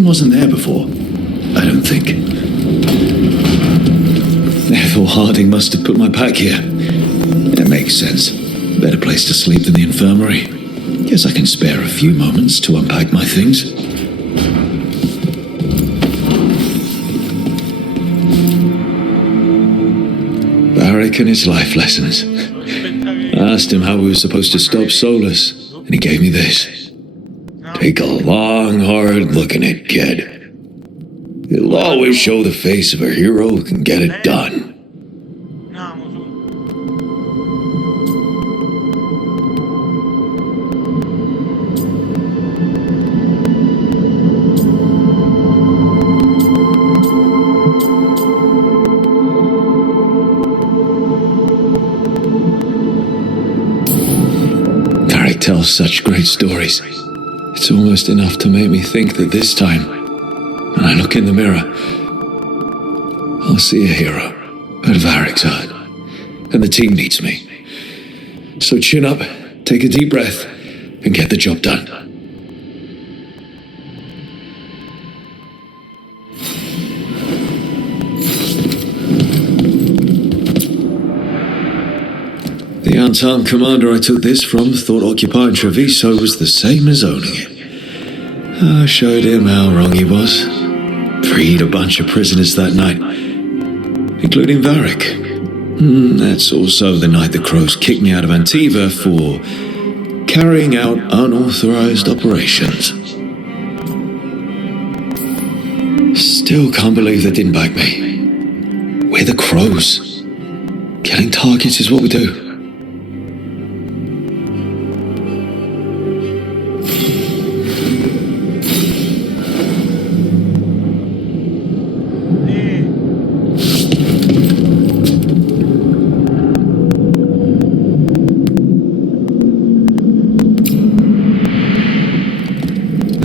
Wasn't there before, I don't think. Ethel Harding must have put my pack here. It makes sense. Better place to sleep than the infirmary. Guess I can spare a few moments to unpack my things. Varric and his life lessons. I asked him how we were supposed to stop Solus, and he gave me this. Take a long, hard look at it, kid. It'll always show the face of a hero who can get it done. Varric tells such great stories. It's almost enough to make me think that this time, when I look in the mirror, I'll see a hero at Varric's heart, and the team needs me. So chin up, take a deep breath, and get the job done. The unarmed commander I took this from thought occupying Treviso was the same as owning it. I showed him how wrong he was. Freed a bunch of prisoners that night, including Varric. That's also the night the Crows kicked me out of Antiva for carrying out unauthorized operations. Still can't believe they didn't back me. We're the Crows. Killing targets is what we do.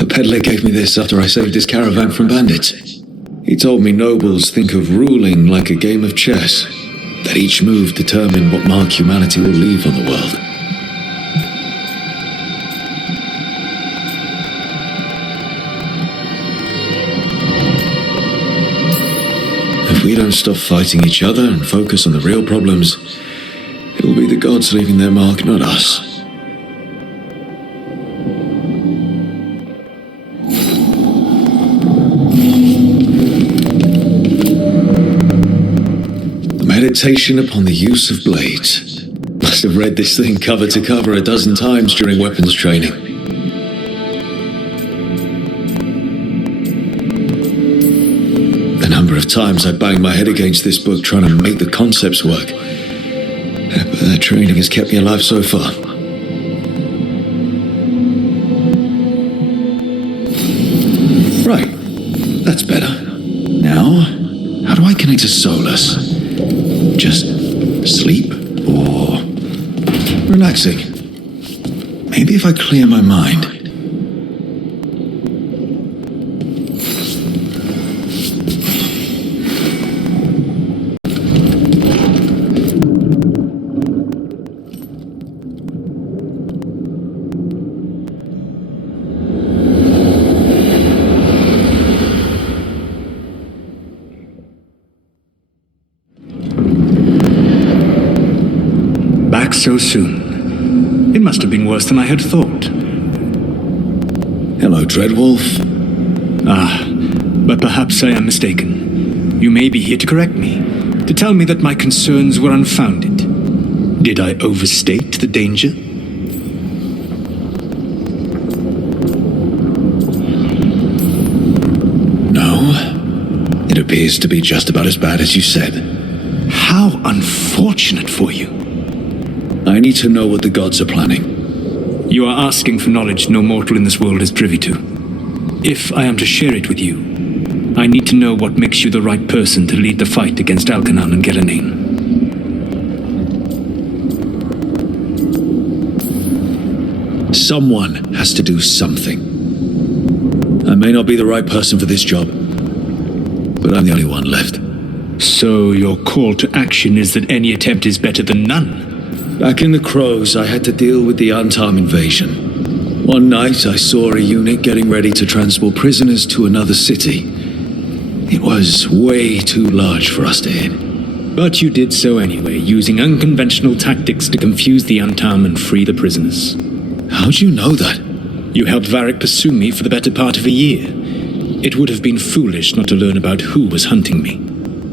Peddler gave me this after I saved his caravan from bandits. He told me nobles think of ruling like a game of chess, that each move determine what mark humanity will leave on the world. If we don't stop fighting each other and focus on the real problems, it'll be the gods leaving their mark, not us. Meditation upon the use of blades. Must have read this thing cover to cover a dozen times during weapons training. The number of times I banged my head against this book trying to make the concepts work. But that training has kept me alive so far. Right, that's better. Now, how do I connect to Solus? Just sleep or relaxing? Maybe if I clear my mind. So soon. It must have been worse than I had thought. Hello, Dreadwolf. But perhaps I am mistaken. You may be here to correct me, to tell me that my concerns were unfounded. Did I overstate the danger? No. It appears to be just about as bad as you said. How unfortunate for you. I need to know what the gods are planning. You are asking for knowledge no mortal in this world is privy to. If I am to share it with you, I need to know what makes you the right person to lead the fight against Elkanan and Gelenain. Someone has to do something. I may not be the right person for this job, but I'm the only one left. So your call to action is that any attempt is better than none? Back in the Crows, I had to deal with the Antam invasion. One night, I saw a unit getting ready to transport prisoners to another city. It was way too large for us to hit. But you did so anyway, using unconventional tactics to confuse the Antam and free the prisoners. How'd you know that? You helped Varric pursue me for the better part of a year. It would have been foolish not to learn about who was hunting me.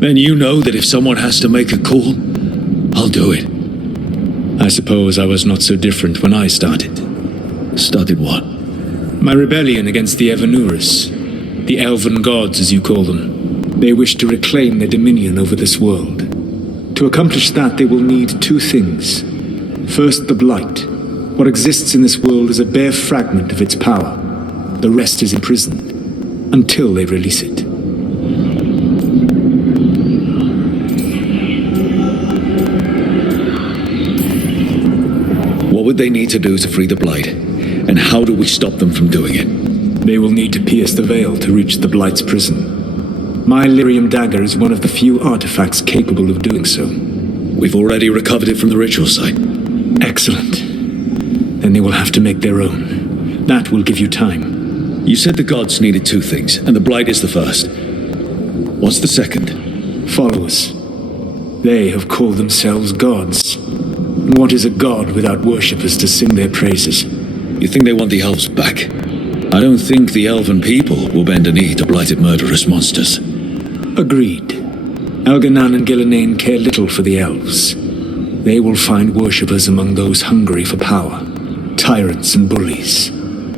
Then you know that if someone has to make a call, I'll do it. I suppose I was not so different when I started. Started what? My rebellion against the Evanurus. The elven gods, as you call them. They wish to reclaim their dominion over this world. To accomplish that, they will need two things. First, the Blight. What exists in this world is a bare fragment of its power. The rest is imprisoned, until they release it. What would they need to do to free the Blight? And how do we stop them from doing it? They will need to pierce the veil to reach the Blight's prison. My lyrium dagger is one of the few artifacts capable of doing so. We've already recovered it from the ritual site. Excellent. Then they will have to make their own. That will give you time. You said the gods needed two things, and the Blight is the first. What's the second? Followers. They have called themselves gods. And what is a god without worshippers to sing their praises? You think they want the elves back? I don't think the elven people will bend a knee to blighted murderous monsters. Agreed. Elkanan and Gelenain care little for the elves. They will find worshippers among those hungry for power. Tyrants and bullies.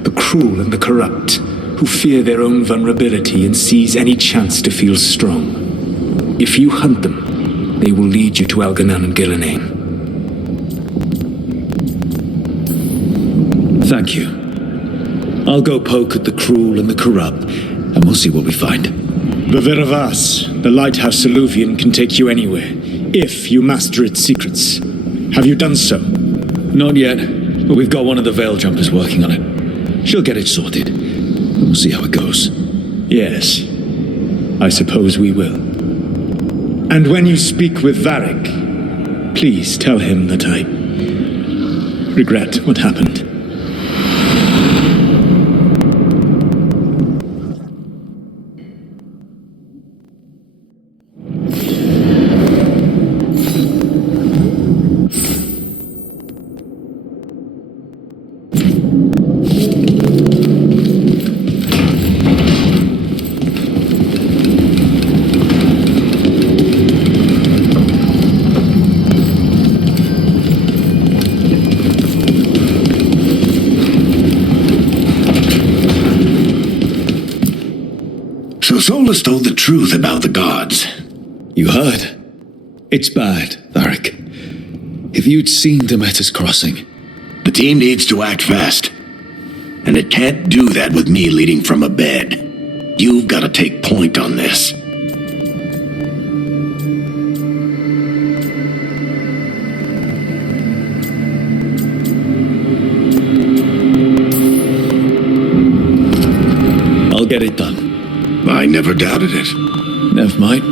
The cruel and the corrupt, who fear their own vulnerability and seize any chance to feel strong. If you hunt them, they will lead you to Elkanan and Gelenain. Thank you. I'll go poke at the cruel and the corrupt, and we'll see what we find. Viveravas, the lighthouse Soluvian can take you anywhere, if you master its secrets. Have you done so? Not yet, but we've got one of the Veil Jumpers working on it. She'll get it sorted. We'll see how it goes. Yes, I suppose we will. And when you speak with Varric, please tell him that I regret what happened. Solus told the truth about the gods. You heard? It's bad, Varric. If you'd seen Demeter's crossing. The team needs to act fast. And it can't do that with me leading from a bed. You've got to take point on this. I'll get it done. I never doubted it. Never mind.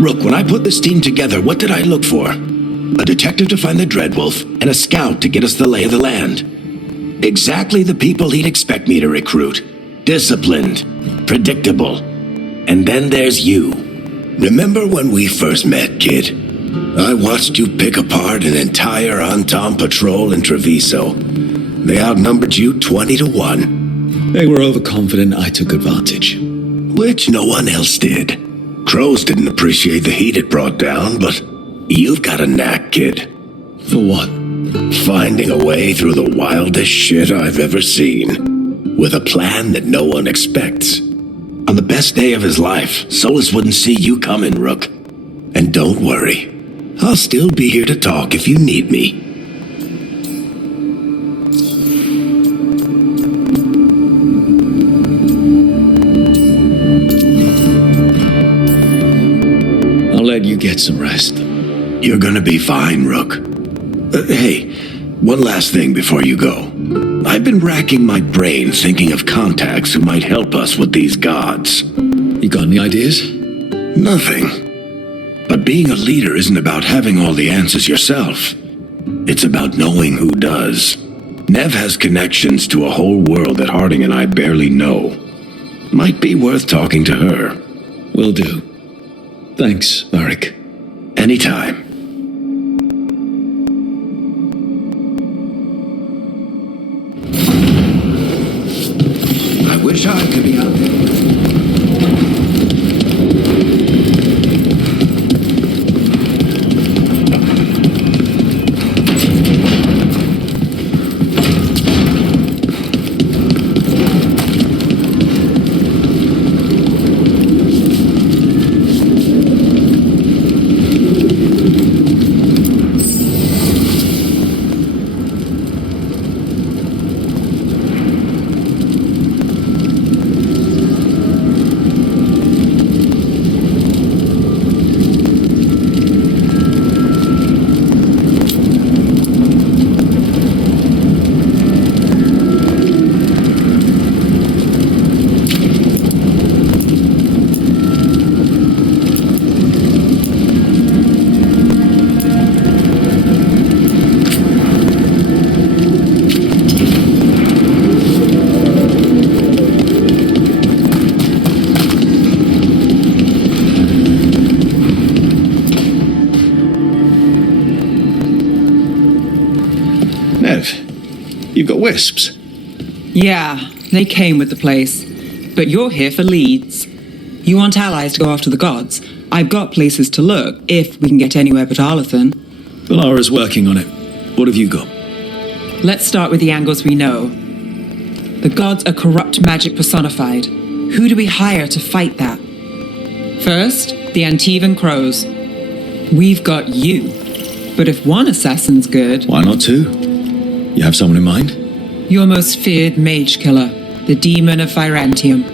Rook, when I put this team together, what did I look for? A detective to find the Dreadwolf, and a scout to get us the lay of the land. Exactly the people he'd expect me to recruit. Disciplined, predictable. And then there's you. Remember when we first met, kid? I watched you pick apart an entire Antam patrol in Treviso. They outnumbered you 20 to 1. They were overconfident I took advantage. Which no one else did. Crows didn't appreciate the heat it brought down, but you've got a knack, kid. For what? Finding a way through the wildest shit I've ever seen. With a plan that no one expects. On the best day of his life, Solus wouldn't see you coming, Rook. And don't worry. I'll still be here to talk if you need me. get some rest. You're gonna be fine, Rook. Hey, one last thing before you go. I've been racking my brain thinking of contacts who might help us with these gods. You got any ideas? Nothing. But being a leader isn't about having all the answers yourself. It's about knowing who does. Nev has connections to a whole world that Harding and I barely know. Might be worth talking to her. Will do. Thanks, Varric. Anytime. I wish I could be out there. You've got wisps. Yeah, they came with the place. But you're here for leads. You want allies to go after the gods? I've got places to look, if we can get anywhere but Arlathan. Valara's working on it. What have you got? Let's start with the angles we know. The gods are corrupt magic personified. Who do we hire to fight that? First, the Antivan Crows. We've got you. But if one assassin's good... Why not two? You have someone in mind? Your most feared mage killer, the Demon of Virantium.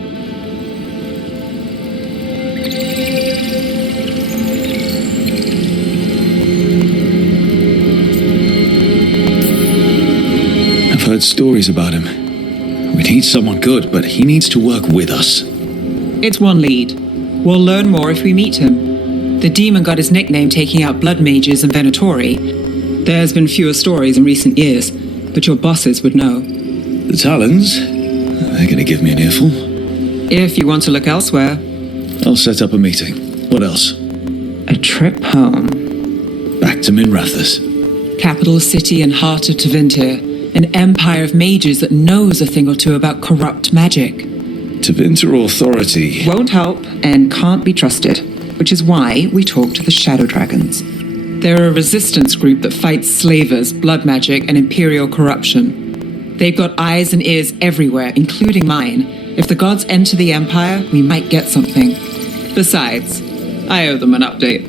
I've heard stories about him. We need someone good, but he needs to work with us. It's one lead. We'll learn more if we meet him. The demon got his nickname taking out blood mages and Venatori. There's been fewer stories in recent years, but your bosses would know. The Talons? They're going to give me an earful. If you want to look elsewhere. I'll set up a meeting. What else? A trip home. Back to Minrathous. Capital city and heart of Tevinter. An empire of mages that knows a thing or two about corrupt magic. Tevinter authority. Won't help and can't be trusted, which is why we talk to the Shadow Dragons. They're a resistance group that fights slavers, blood magic, and imperial corruption. They've got eyes and ears everywhere, including mine. If the gods enter the empire, we might get something. Besides, I owe them an update.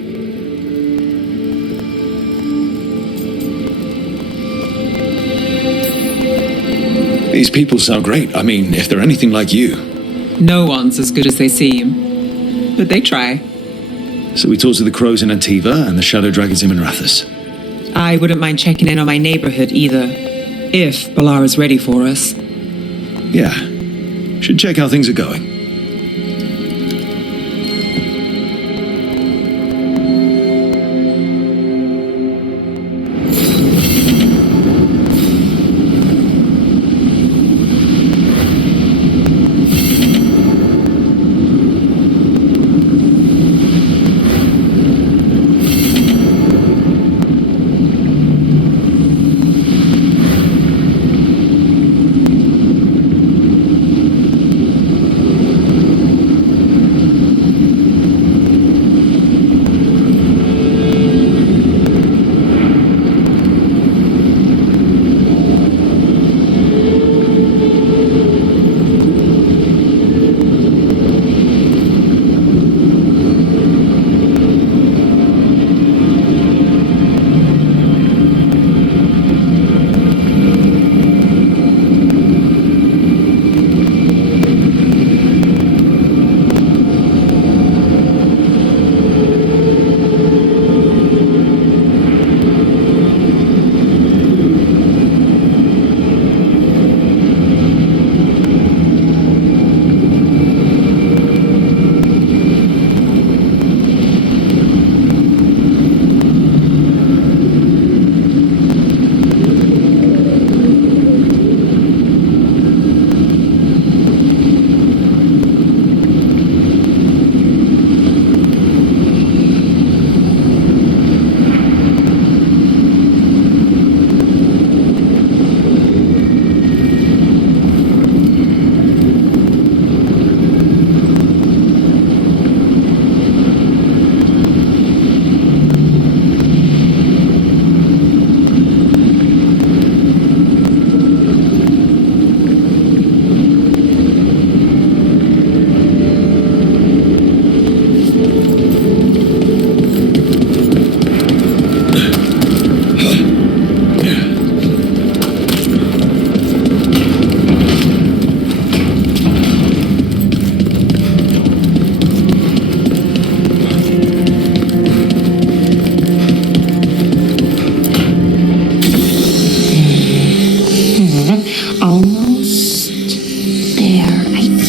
These people sound great. I mean, if they're anything like you. No one's as good as they seem. But they try. So we talk to the Crows in Antiva and the Shadow Dragons in Minrathous. I wouldn't mind checking in on my neighborhood either. If Balara's ready for us. Yeah. Should check how things are going.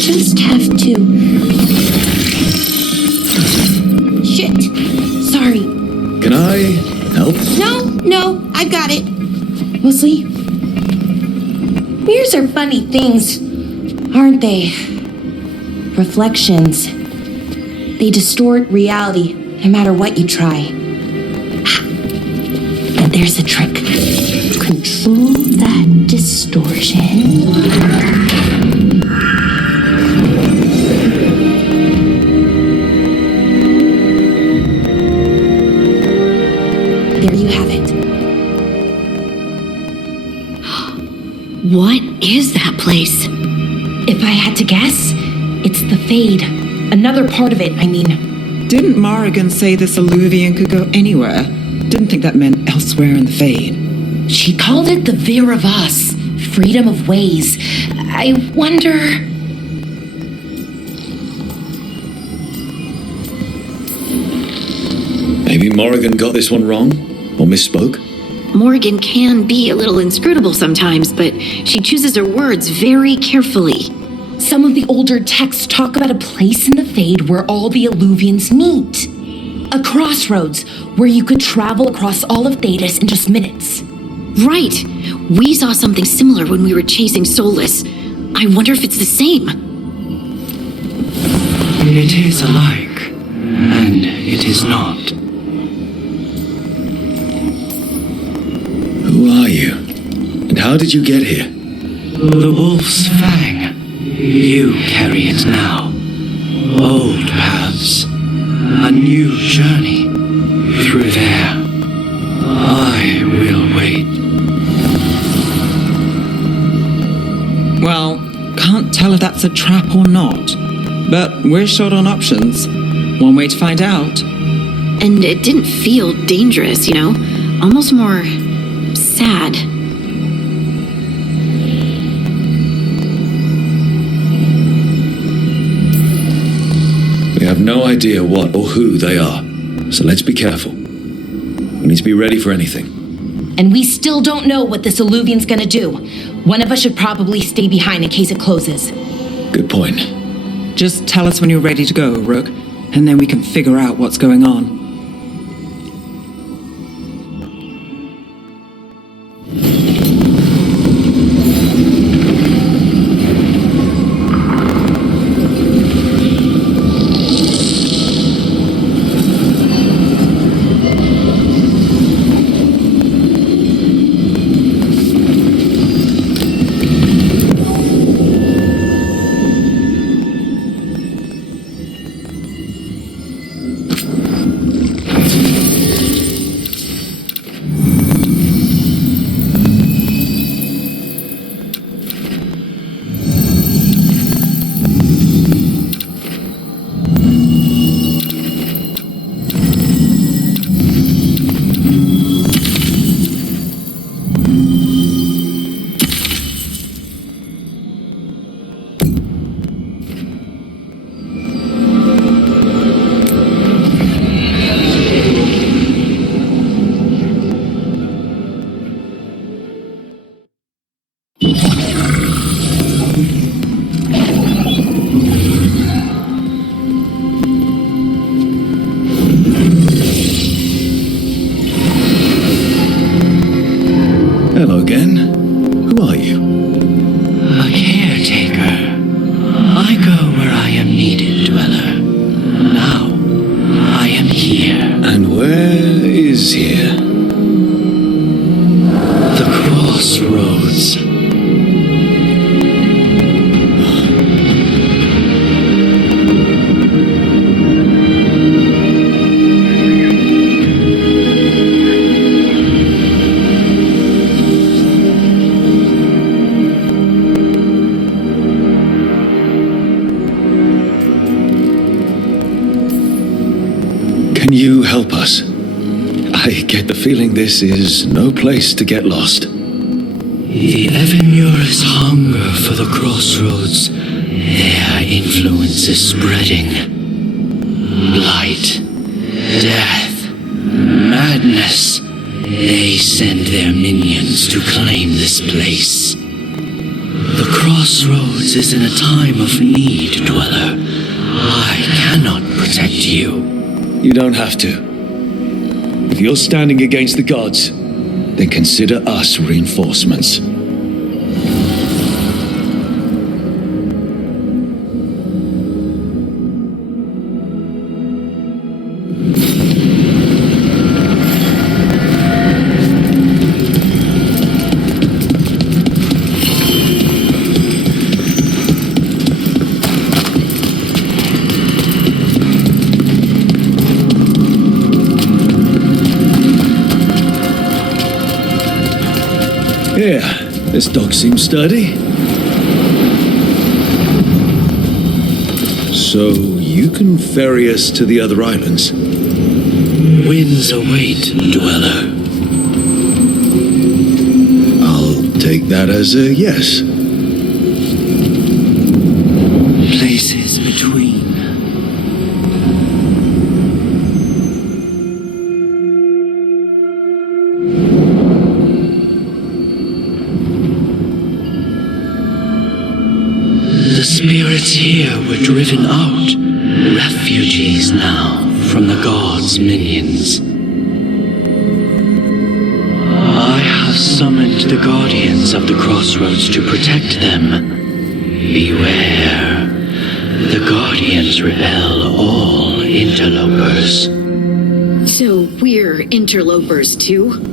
just have to... Shit. Sorry. Can I help? No, I got it. Mostly, mirrors are funny things, aren't they? Reflections. They distort reality, no matter what you try. But there's a trick. Control that distortion. There you have it. What is that place? If I had to guess, it's the Fade. Another part of it, I mean. Didn't Morrigan say this alluvian could go anywhere? Didn't think that meant elsewhere in the Fade. She called it the Veer of Us, freedom of ways. I wonder... Maybe Morrigan got this one wrong? Or misspoke? Morrigan can be a little inscrutable sometimes, but she chooses her words very carefully. Some of the older texts talk about a place in the Fade where all the Alluvians meet. A crossroads where you could travel across all of Thedas in just minutes. Right. We saw something similar when we were chasing Solus. I wonder if it's the same. It is alike, and it is not. Who are you? And how did you get here? The wolf's fang. You carry it now. Old paths. A new journey. Through there. I will wait. Well, can't tell if that's a trap or not. But we're short on options. One way to find out. And it didn't feel dangerous, you know? Almost more sad. We have no idea what or who they are, so let's be careful. We need to be ready for anything. And we still don't know what this Alluvian's gonna do. One of us should probably stay behind in case it closes. Good point. Just tell us when you're ready to go, Rook, and then we can figure out what's going on. Hello again. Who are you? A caretaker. I go where I am needed, dweller. Now, I am here. And where is here? The crossroads. Can you help us? I get the feeling this is no place to get lost. The Evenur's hunger for the crossroads. Their influence is spreading. Blight, death, madness. They send their minions to claim this place. The crossroads is in a time of need, Dweller. I cannot protect you. You don't have to. If you're standing against the gods, then consider us reinforcements. Yeah, this dog seems sturdy. So you can ferry us to the other islands? Winds await, Dweller. I'll take that as a yes. Places between. The spirits here were driven out, refugees now from the gods' minions. I have summoned the guardians of the crossroads to protect them. Beware. The guardians repel all interlopers. So we're interlopers too?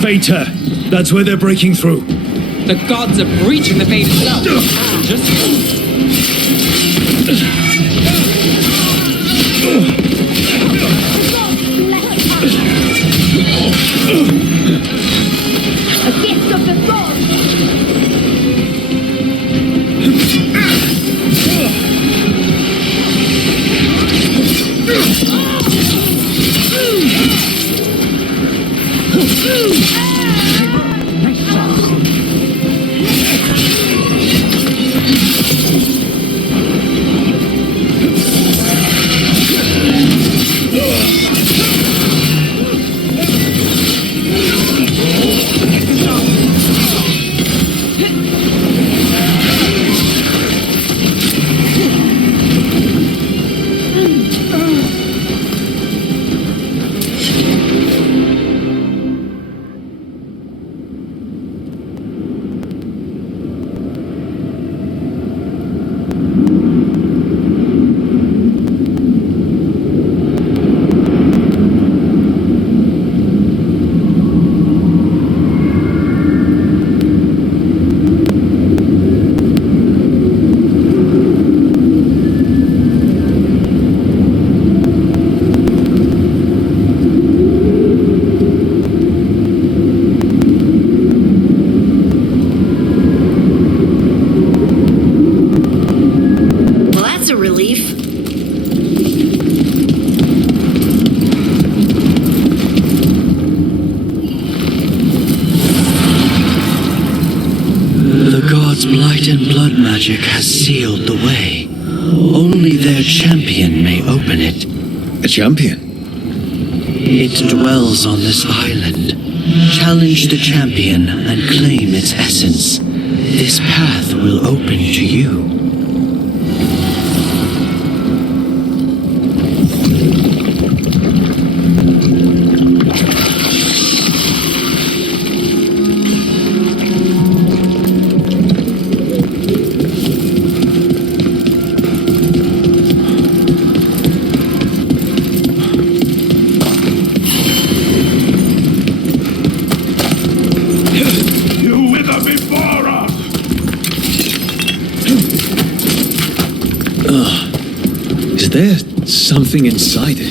Fater! That's where they're breaking through. The gods are breaching the fate itself. A gift of the gods! Blight and blood magic has sealed the way. Only their champion may open it. A champion? It dwells on this island. Challenge the champion and claim its essence. This path will open to you. Is there something inside it?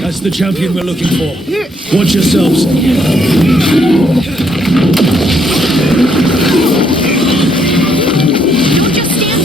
That's the champion we're looking for. Watch yourselves. Don't just stand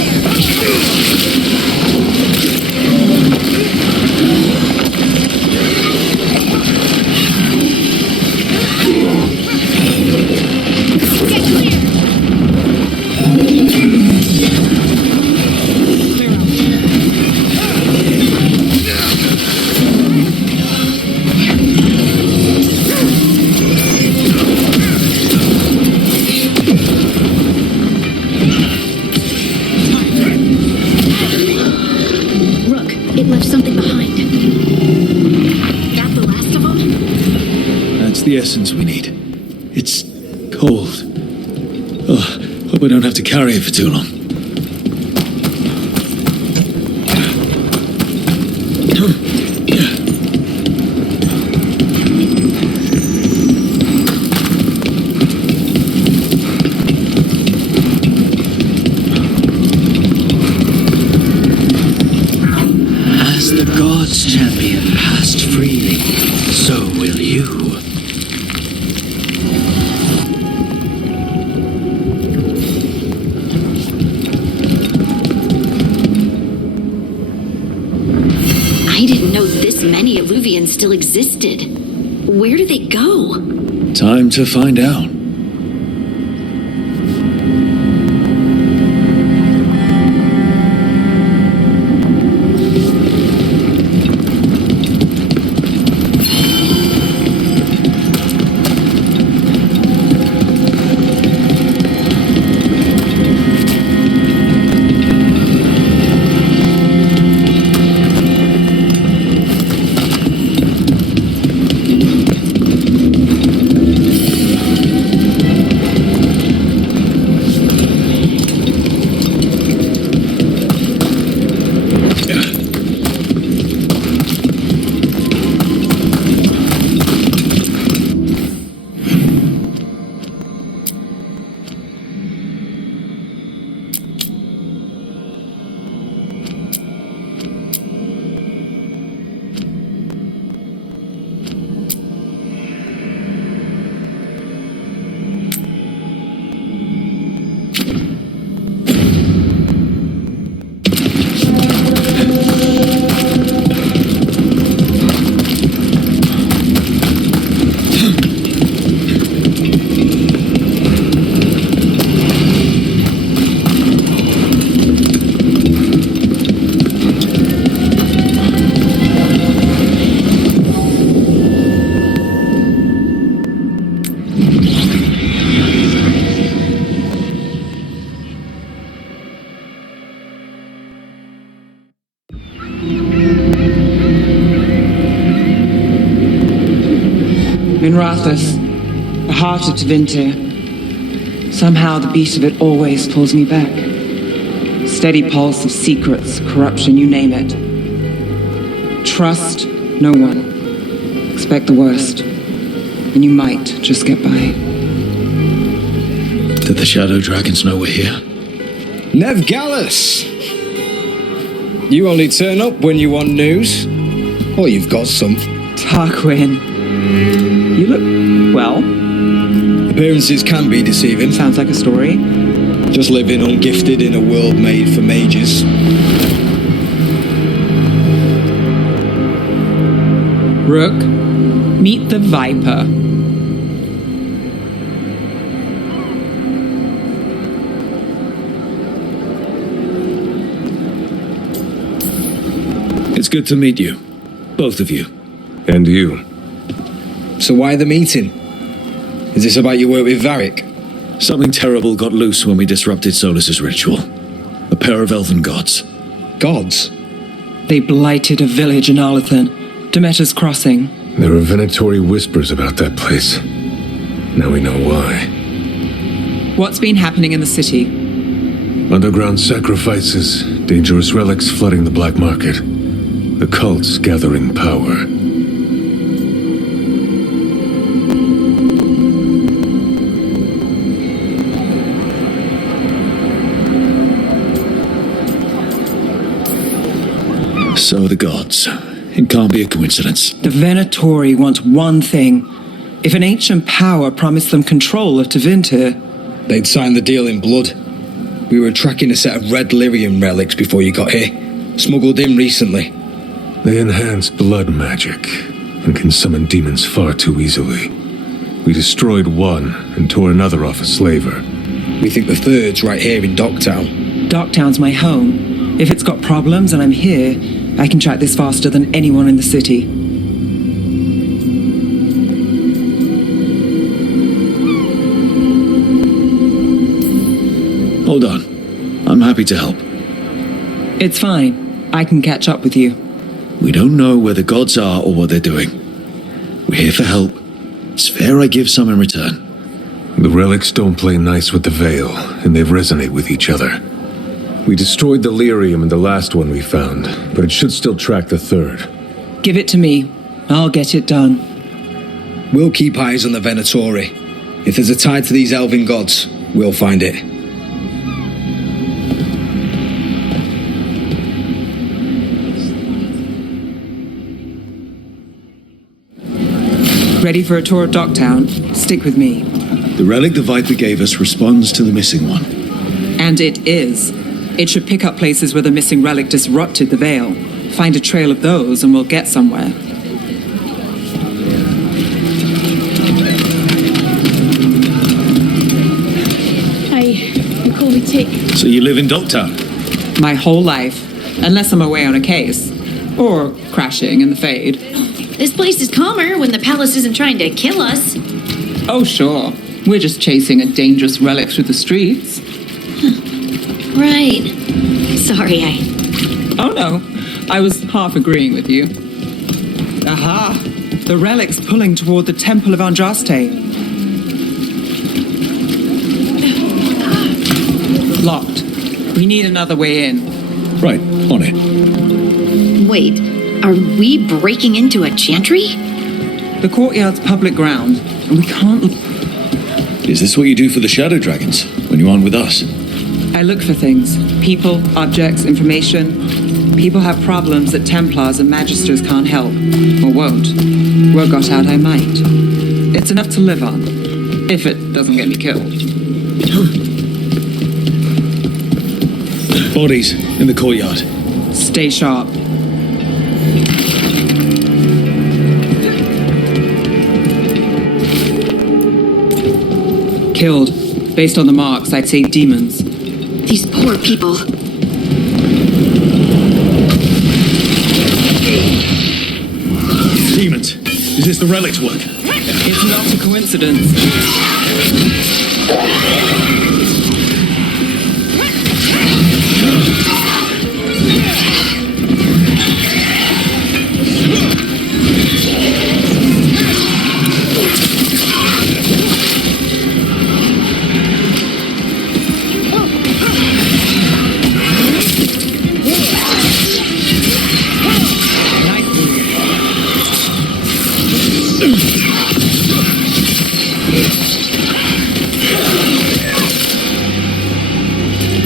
It left something behind. That the last of them? That's the essence we need. It's cold. Oh, hope I don't have to carry it for too long. As the gods' champion passed freely, so will you. I didn't know this many Illuvians still existed. Where do they go? Time to find out. Minrathus, the heart of Tevinter. Somehow the beat of it always pulls me back. Steady pulse of secrets, corruption, you name it. Trust no one. Expect the worst. And you might just get by. Did the Shadow Dragons know we're here? Nev Gallus! You only turn up when you want news. Or you've got some. Tarquin. You look well. Appearances can be deceiving. Sounds like a story. Just living ungifted in a world made for mages. Rook, meet the Viper. It's good to meet you. Both of you. And you. So why the meeting? Is this about your work with Varric? Something terrible got loose when we disrupted Solus's ritual. A pair of elven gods. Gods? They blighted a village in Arlethan, Demeter's Crossing. There were venatory whispers about that place. Now we know why. What's been happening in the city? Underground sacrifices, dangerous relics flooding the black market. The cults gathering power. So the gods. It can't be a coincidence. The Venatori want one thing. If an ancient power promised them control of Tevinter, They'd signed the deal in blood. We were tracking a set of red lyrium relics before you got here. Smuggled in recently. They enhance blood magic and can summon demons far too easily. We destroyed one and tore another off a slaver. We think the third's right here in Docktown. Docktown's my home. If it's got problems and I'm here, I can track this faster than anyone in the city. Hold on. I'm happy to help. It's fine. I can catch up with you. We don't know where the gods are or what they're doing. We're here for help. It's fair I give some in return. The relics don't play nice with the Veil, and they resonate with each other. We destroyed the lyrium in the last one we found, but it should still track the third. Give it to me. I'll get it done. We'll keep eyes on the Venatori. If there's a tie to these elven gods, we'll find it. Ready for a tour of Docktown? Stick with me. The relic the Viper gave us responds to the missing one. And it is. It should pick up places where the missing relic disrupted the Veil. Find a trail of those and we'll get somewhere. Hi, you call me Tick. So you live in Docktown? My whole life. Unless I'm away on a case. Or crashing in the Fade. This place is calmer when the palace isn't trying to kill us. Oh, sure. We're just chasing a dangerous relic through the streets. Right. Sorry, Oh, no. I was half agreeing with you. Aha! The relic's pulling toward the Temple of Andraste. Locked. We need another way in. Right, on it. Wait, are we breaking into a chantry? The courtyard's public ground, and we can't... Is this what you do for the Shadow Dragons, when you aren't with us? I look for things. People, objects, information. People have problems that Templars and Magisters can't help. Or won't. Word got out I might. It's enough to live on. If it doesn't get me killed. Bodies in the courtyard. Stay sharp. Killed. Based on the marks, I'd say demons. These poor people. Demons. Is this the relic's work? It's not a coincidence.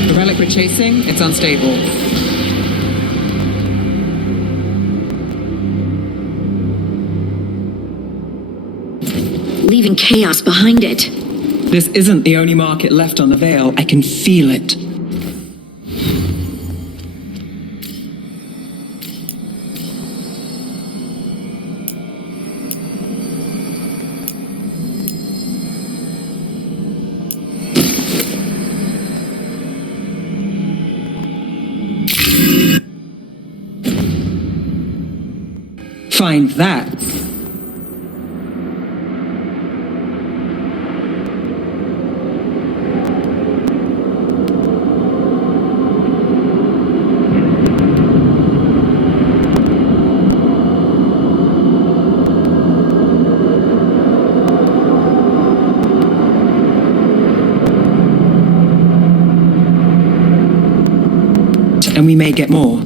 The relic we're chasing, it's unstable. Leaving chaos behind it. This isn't the only market left on the Veil. I can feel it. Find that. And we may get more.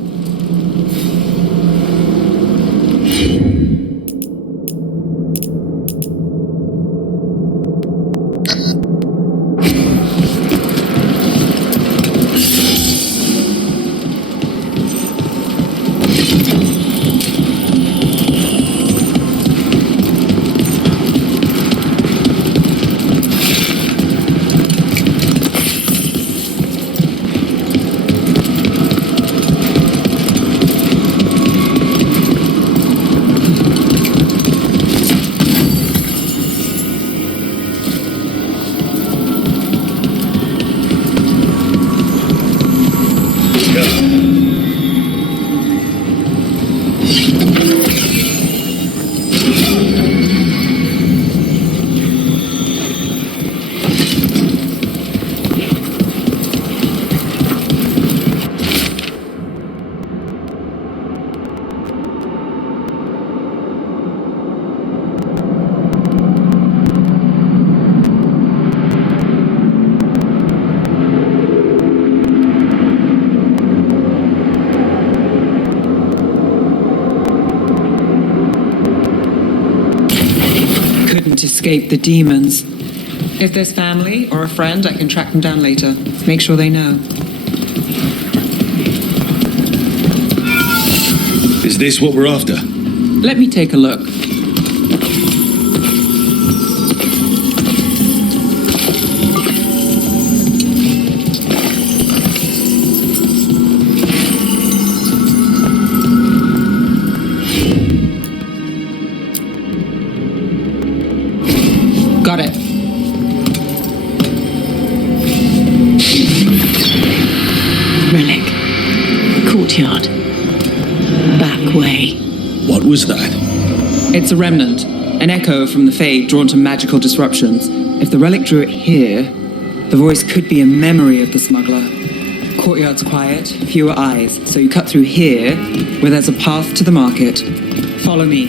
Escape the demons. If there's family or a friend, I can track them down later. Make sure they know. Is this what we're after? Let me take a look. Got it. Relic. Courtyard. Back way. What was that? It's a remnant, an echo from the Fade drawn to magical disruptions. If the relic drew it here, the voice could be a memory of the smuggler. Courtyard's quiet, fewer eyes, so you cut through here, where there's a path to the market. Follow me.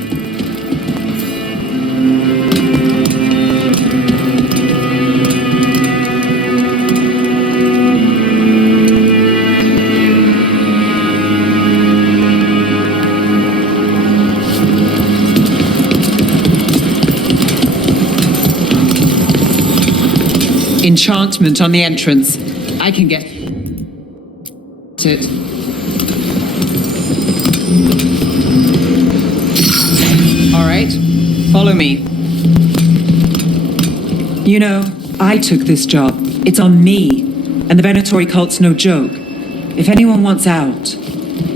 Enchantment on the entrance. I can get it. All right, follow me. You know, I took this job. It's on me. And the Venatori cult's no joke. If anyone wants out...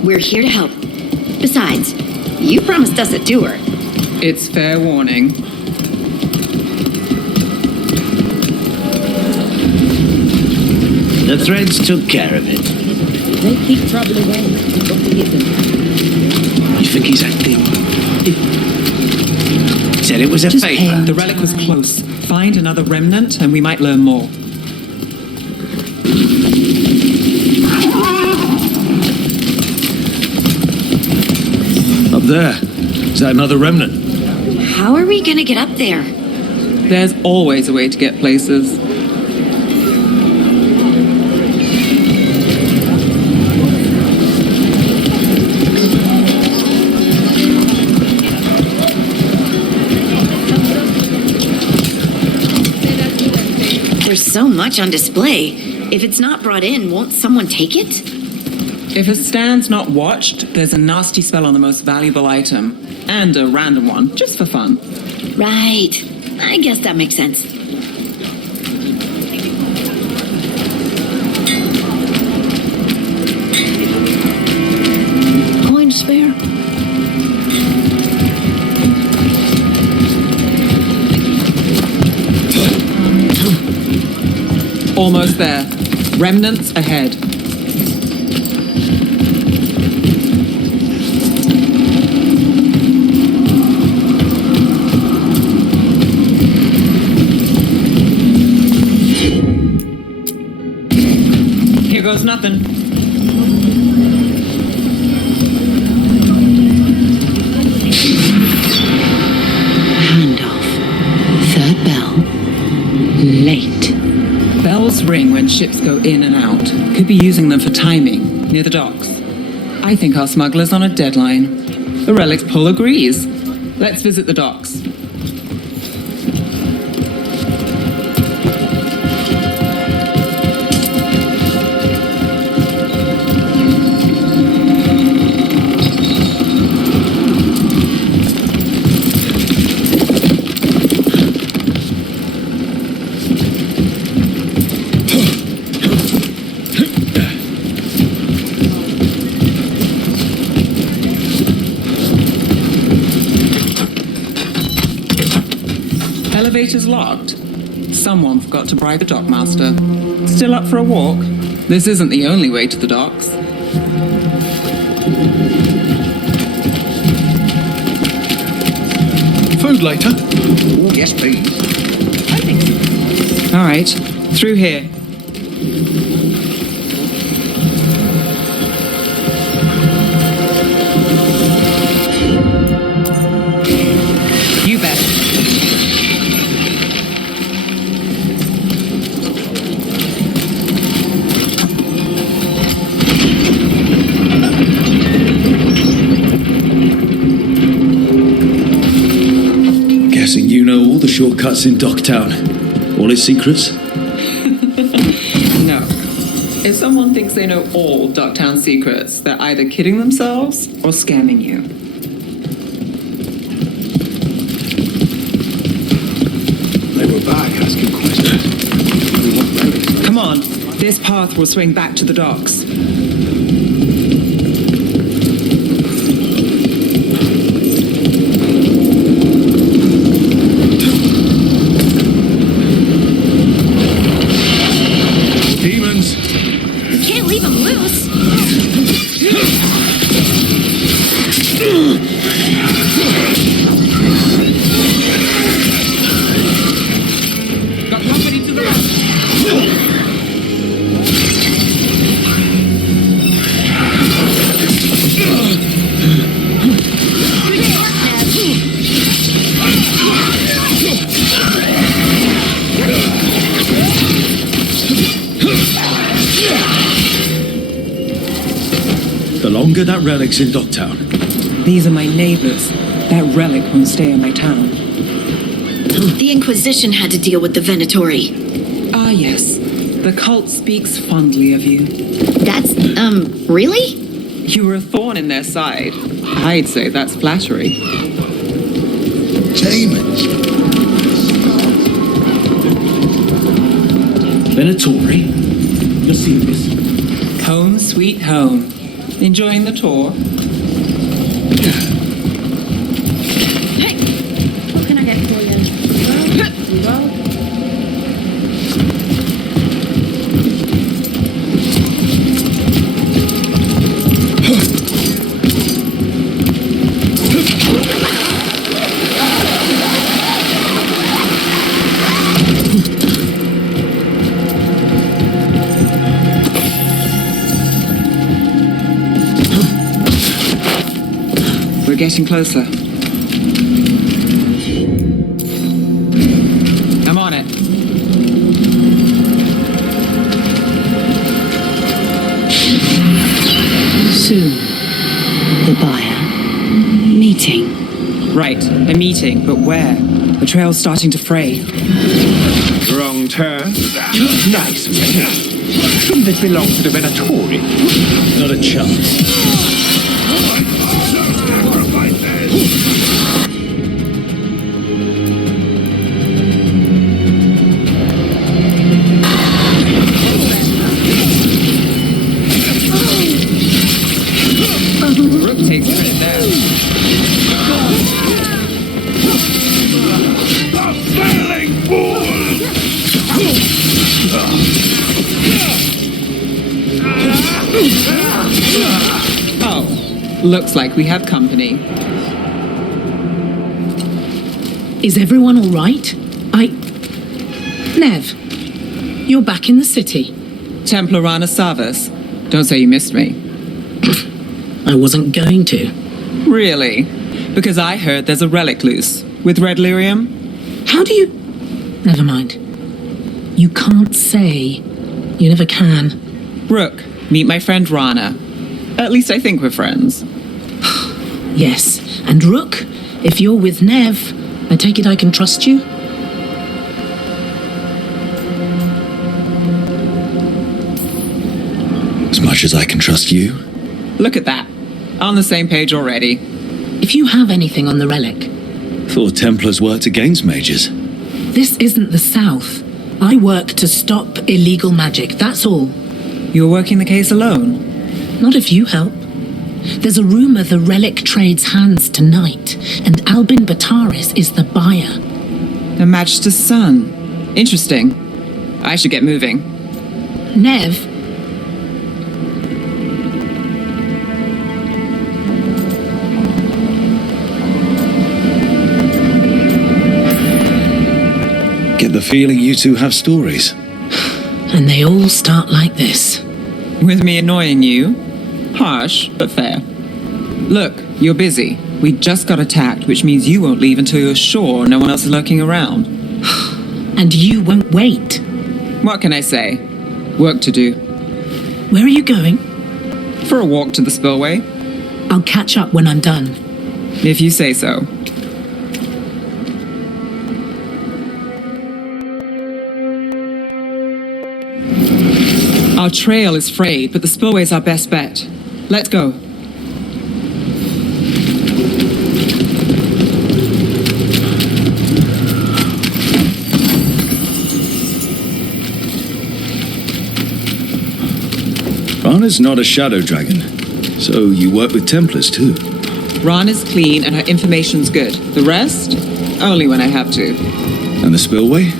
We're here to help. Besides, you promised us a tour. It's fair warning. The threads took care of it. They keep trouble away. You've got to hit them. You think he's acting? Said it was a Just favor. the relic was close. Find another remnant and we might learn more. Up there. Is that another remnant? How are we gonna get up there? There's always a way to get places. There's so much on display. If it's not brought in, won't someone take it? If a stand's not watched, there's a nasty spell on the most valuable item. And a random one, just for fun. Right. I guess that makes sense. Coin spare? Almost there. Remnants ahead. Here goes nothing. Handoff. Third bell. Late. Bells ring when ships go in and out. Could be using them for timing, near the docks. I think our smuggler's on a deadline. The relic's pull agrees. Let's visit the docks. Elevator's locked. Someone forgot to bribe the dockmaster. Still up for a walk? This isn't the only way to the docks. food later? Oh, yes, please. All right, through here. You bet. Guessing you know all the shortcuts in Docktown. All its secrets? No. If someone thinks they know all Ducktown secrets, they're either kidding themselves or scamming you. They were back asking questions. Come on, this path will swing back to the docks. Demons! Can't leave him loose. Got company to the left. The longer that relic's in Docktown, These are my neighbors. That relic won't stay in my town. The Inquisition had to deal with the Venatori. Ah, yes. The cult speaks fondly of you. That's, really? You were a thorn in their side. I'd say that's flattery. Demons. Venatori? You're serious? Home sweet home. Enjoying the tour? Hey! What can I get for you? Well, We're getting closer. I'm on it. Soon, the buyer. Meeting. Right, a meeting, but where? The trail's starting to fray. Wrong turn. Nice. This belongs to the Venatori. Not a chance. Rook takes credit there. Oh, looks like we have company. Is everyone all right? Nev, you're back in the city. Templarana Savas. Don't say you missed me. I wasn't going to. Really? Because I heard there's a relic loose. With red lyrium? How do you... Never mind. You can't say. You never can. Rook, meet my friend Rana. At least I think we're friends. Yes, and Rook, if you're with Nev, I take it I can trust you? As much as I can trust you. Look at that. On the same page already. If you have anything on the relic, Thought Templars worked against mages. this isn't the South. I work to stop illegal magic, that's all. You're working the case alone? Not if you help. There's a rumor the relic trades hands tonight, and Albin Bataris is the buyer. A match to son. Interesting. I should get moving. Nev, get the feeling you two have stories. And they all start like this. With me annoying you? Harsh, but fair. Look, you're busy. We just got attacked, which means you won't leave until you're sure no one else is lurking around. And you won't wait. What can I say? Work to do. Where are you going? For a walk to the spillway. I'll catch up when I'm done. If you say so. Our trail is frayed, but the spillway's our best bet. Let's go. Rana's not a shadow dragon, so you work with Templars too. Rana's clean and her information's good. The rest? Only when I have to. And the spillway?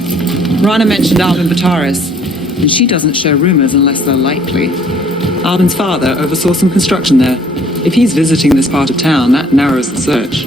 Rana mentioned Albin Bataris, and she doesn't share rumors unless they're likely. Albin's father oversaw some construction there. If he's visiting this part of town, that narrows the search.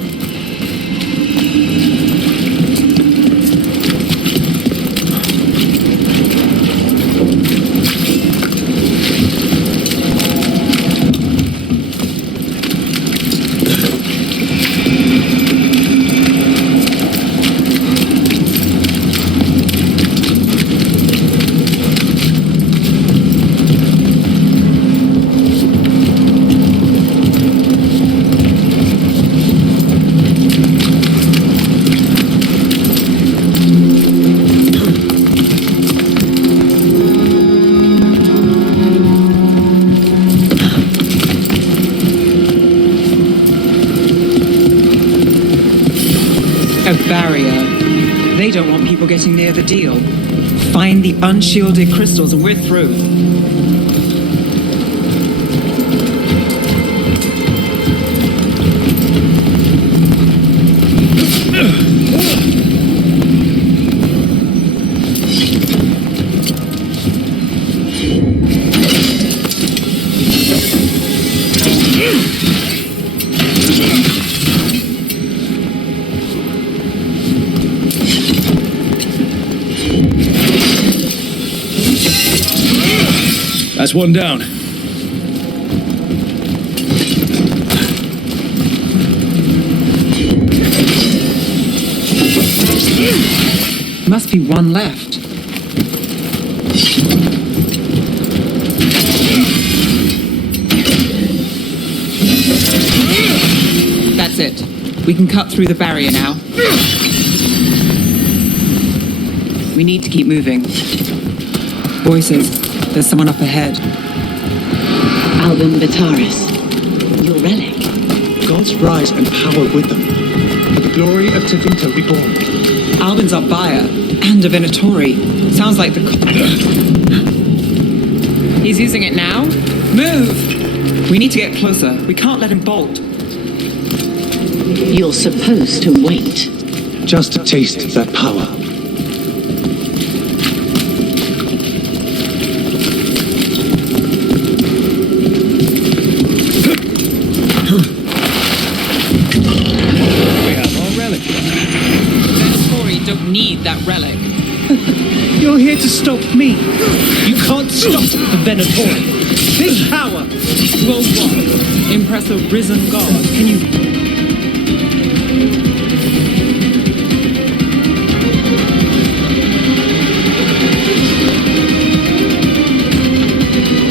They don't want people getting near the deal. Find the unshielded crystals and we're through. That's one down. Must be one left. That's it. We can cut through the barrier now. We need to keep moving. Voices. There's someone up ahead. Albin Bataris. Your relic. Gods rise and power with them. For the glory of Tifinto reborn. Albin's our buyer. And a Venatori. Sounds like the... He's using it now? Move! We need to get closer. We can't let him bolt. You're supposed to wait. Just to taste that power. Need that relic. You're here to stop me. You can't stop the Venatori. This power. Well, what? Impress a risen god? Can you...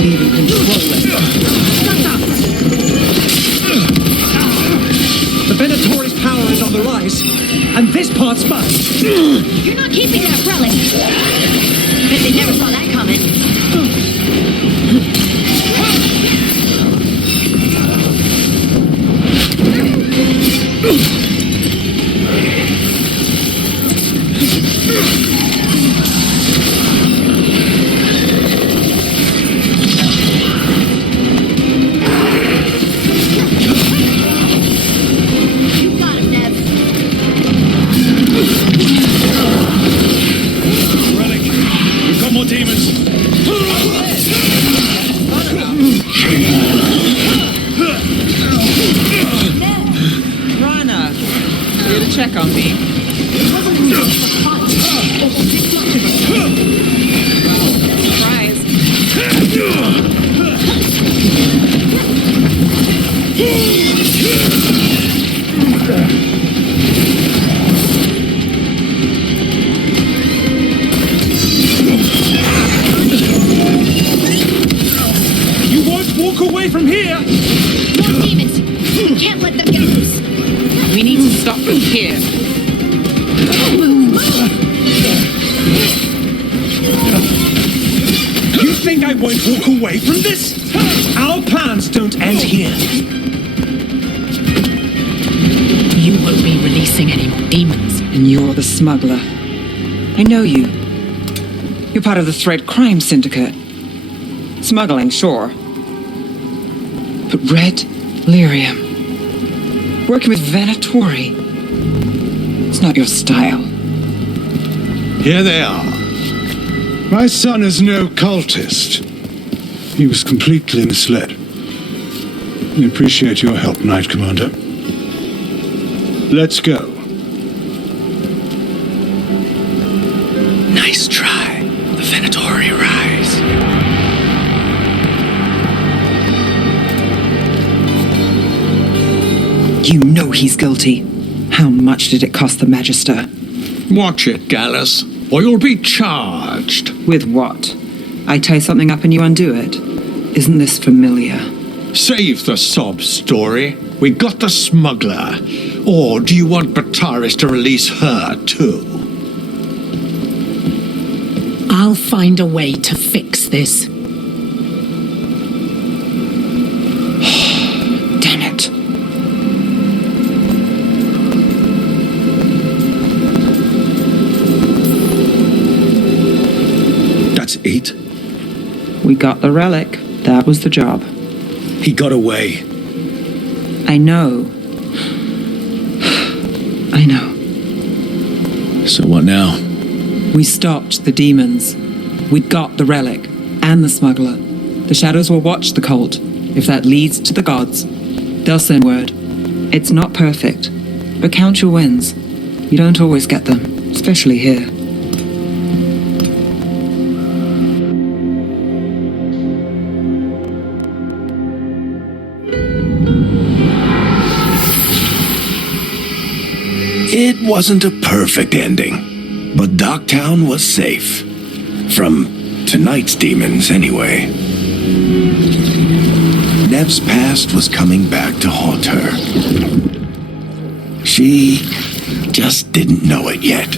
even control it? The Venatori's power is on the rise, and this part's mine. You're not keeping that relic. Bet they never saw that coming. You got him, Nev. Relic, we've got more demons. Rana, here to check on me. You won't walk away from here! More demons! We can't let them get loose! We need to stop them here. You think I won't walk away from this? Our plans don't end here. You won't be releasing any more demons. And you're the smuggler. I know you. You're part of the Thread Crime Syndicate. Smuggling, sure. But red lyrium. Working with Venatori. It's not your style. Here they are. My son is no cultist. He was completely misled. We appreciate your help, Knight Commander. Let's go. Nice try. The Venatori rise. You know he's guilty. How much did it cost the Magister? Watch it, Gallus, or you'll be charged. With what? I tie something up and you undo it? Isn't this familiar? Save the sob story. We got the smuggler. Or do you want Bataris to release her, too? I'll find a way to fix this. Damn it. That's it. We got the relic. That was the job. He got away. I know. I know. So what now? We stopped the demons. We got the relic and the smuggler. The shadows will watch the cult. If that leads to the gods, they'll send word. It's not perfect, but count your wins. You don't always get them, especially here. It wasn't a perfect ending, but Docktown was safe. From tonight's demons, anyway. Nev's past was coming back to haunt her. She just didn't know it yet.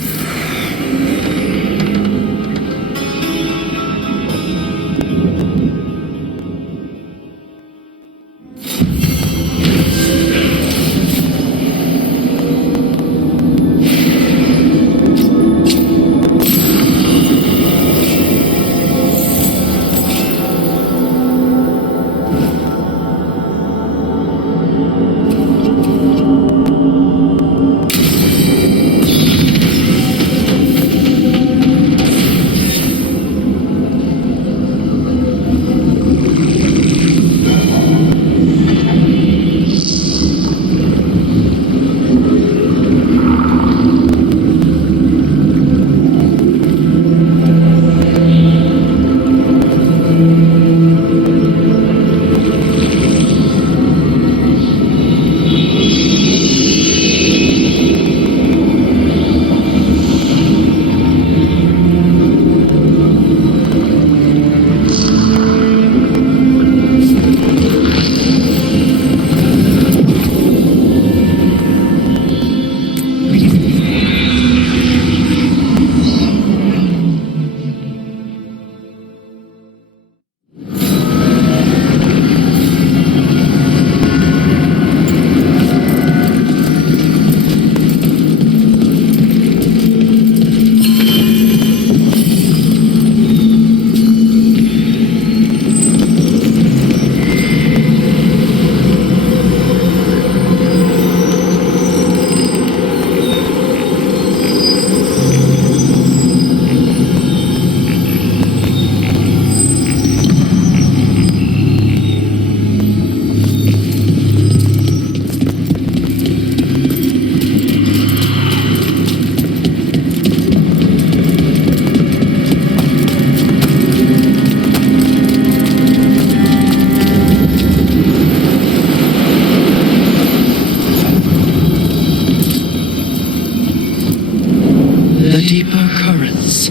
deeper currents.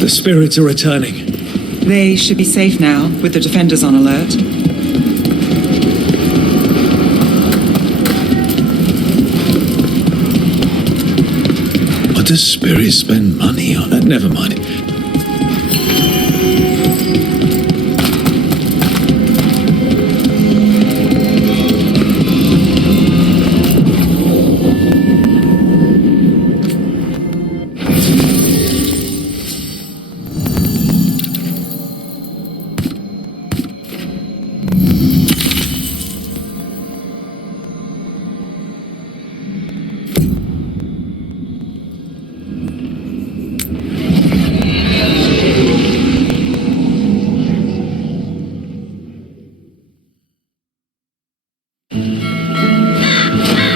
The spirits are returning. They should be safe now, with the defenders on alert. What does spirits spend money on? Never mind.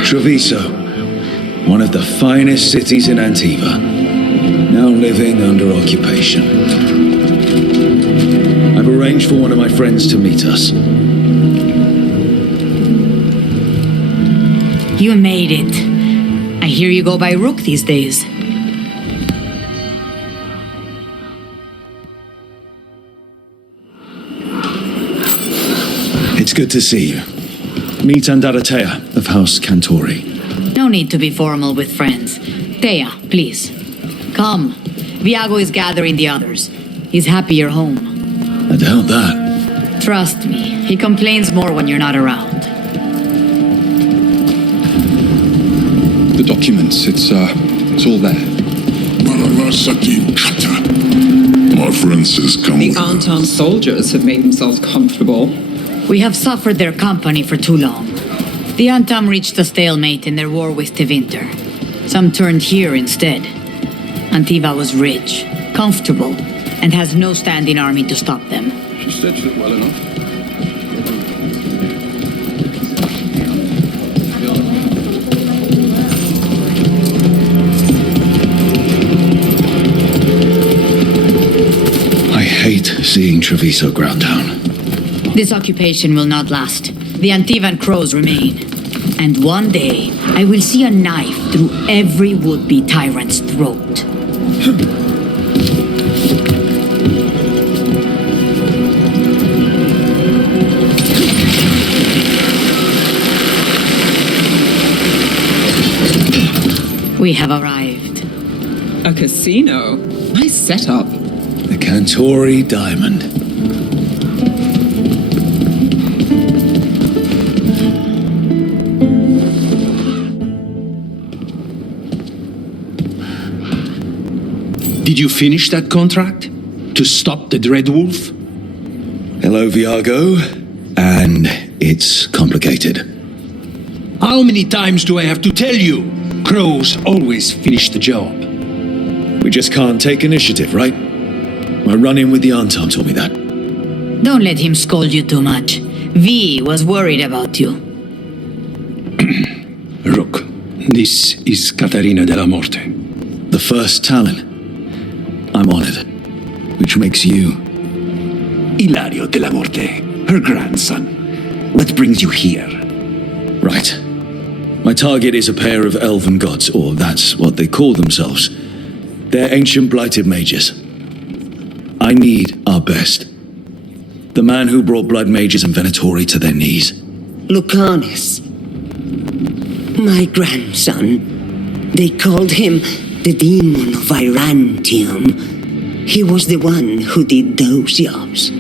Treviso, one of the finest cities in Antiva, now living under occupation. I've arranged for one of my friends to meet us. You made it. I hear you go by Rook these days. It's good to see you. Meet Andaratea of House Cantori. No need to be formal with friends. Thea, please. Come. Viago is gathering the others. He's happy you're home. I doubt that. Trust me, he complains more when you're not around. The documents, it's all there. My friend says come The with us. Anton soldiers have made themselves comfortable. We have suffered their company for too long. The Antam reached a stalemate in their war with Tevinter. Some turned here instead. Antiva was rich, comfortable, and has no standing army to stop them. She stretched it well enough. I hate seeing Treviso ground down. This occupation will not last. The Antivan crows remain. And one day, I will see a knife through every would-be tyrant's throat. We have arrived. A casino? Nice setup. The Cantori Diamond. Did you finish that contract? To stop the Dreadwolf? Hello, Viago. And it's complicated. How many times do I have to tell you? Crows always finish the job. We just can't take initiative, right? My run-in with the Anton told me that. Don't let him scold you too much. V was worried about you. Rook, this is Caterina della Morte. The first Talon. I'm honored. Which makes you... Ilario della Morte, her grandson. What brings you here? Right. My target is a pair of elven gods, or that's what they call themselves. They're ancient blighted mages. I need our best. The man who brought blood mages and Venatori to their knees. Lucanus. My grandson. They called him the demon of Irantium. He was the one who did those jobs.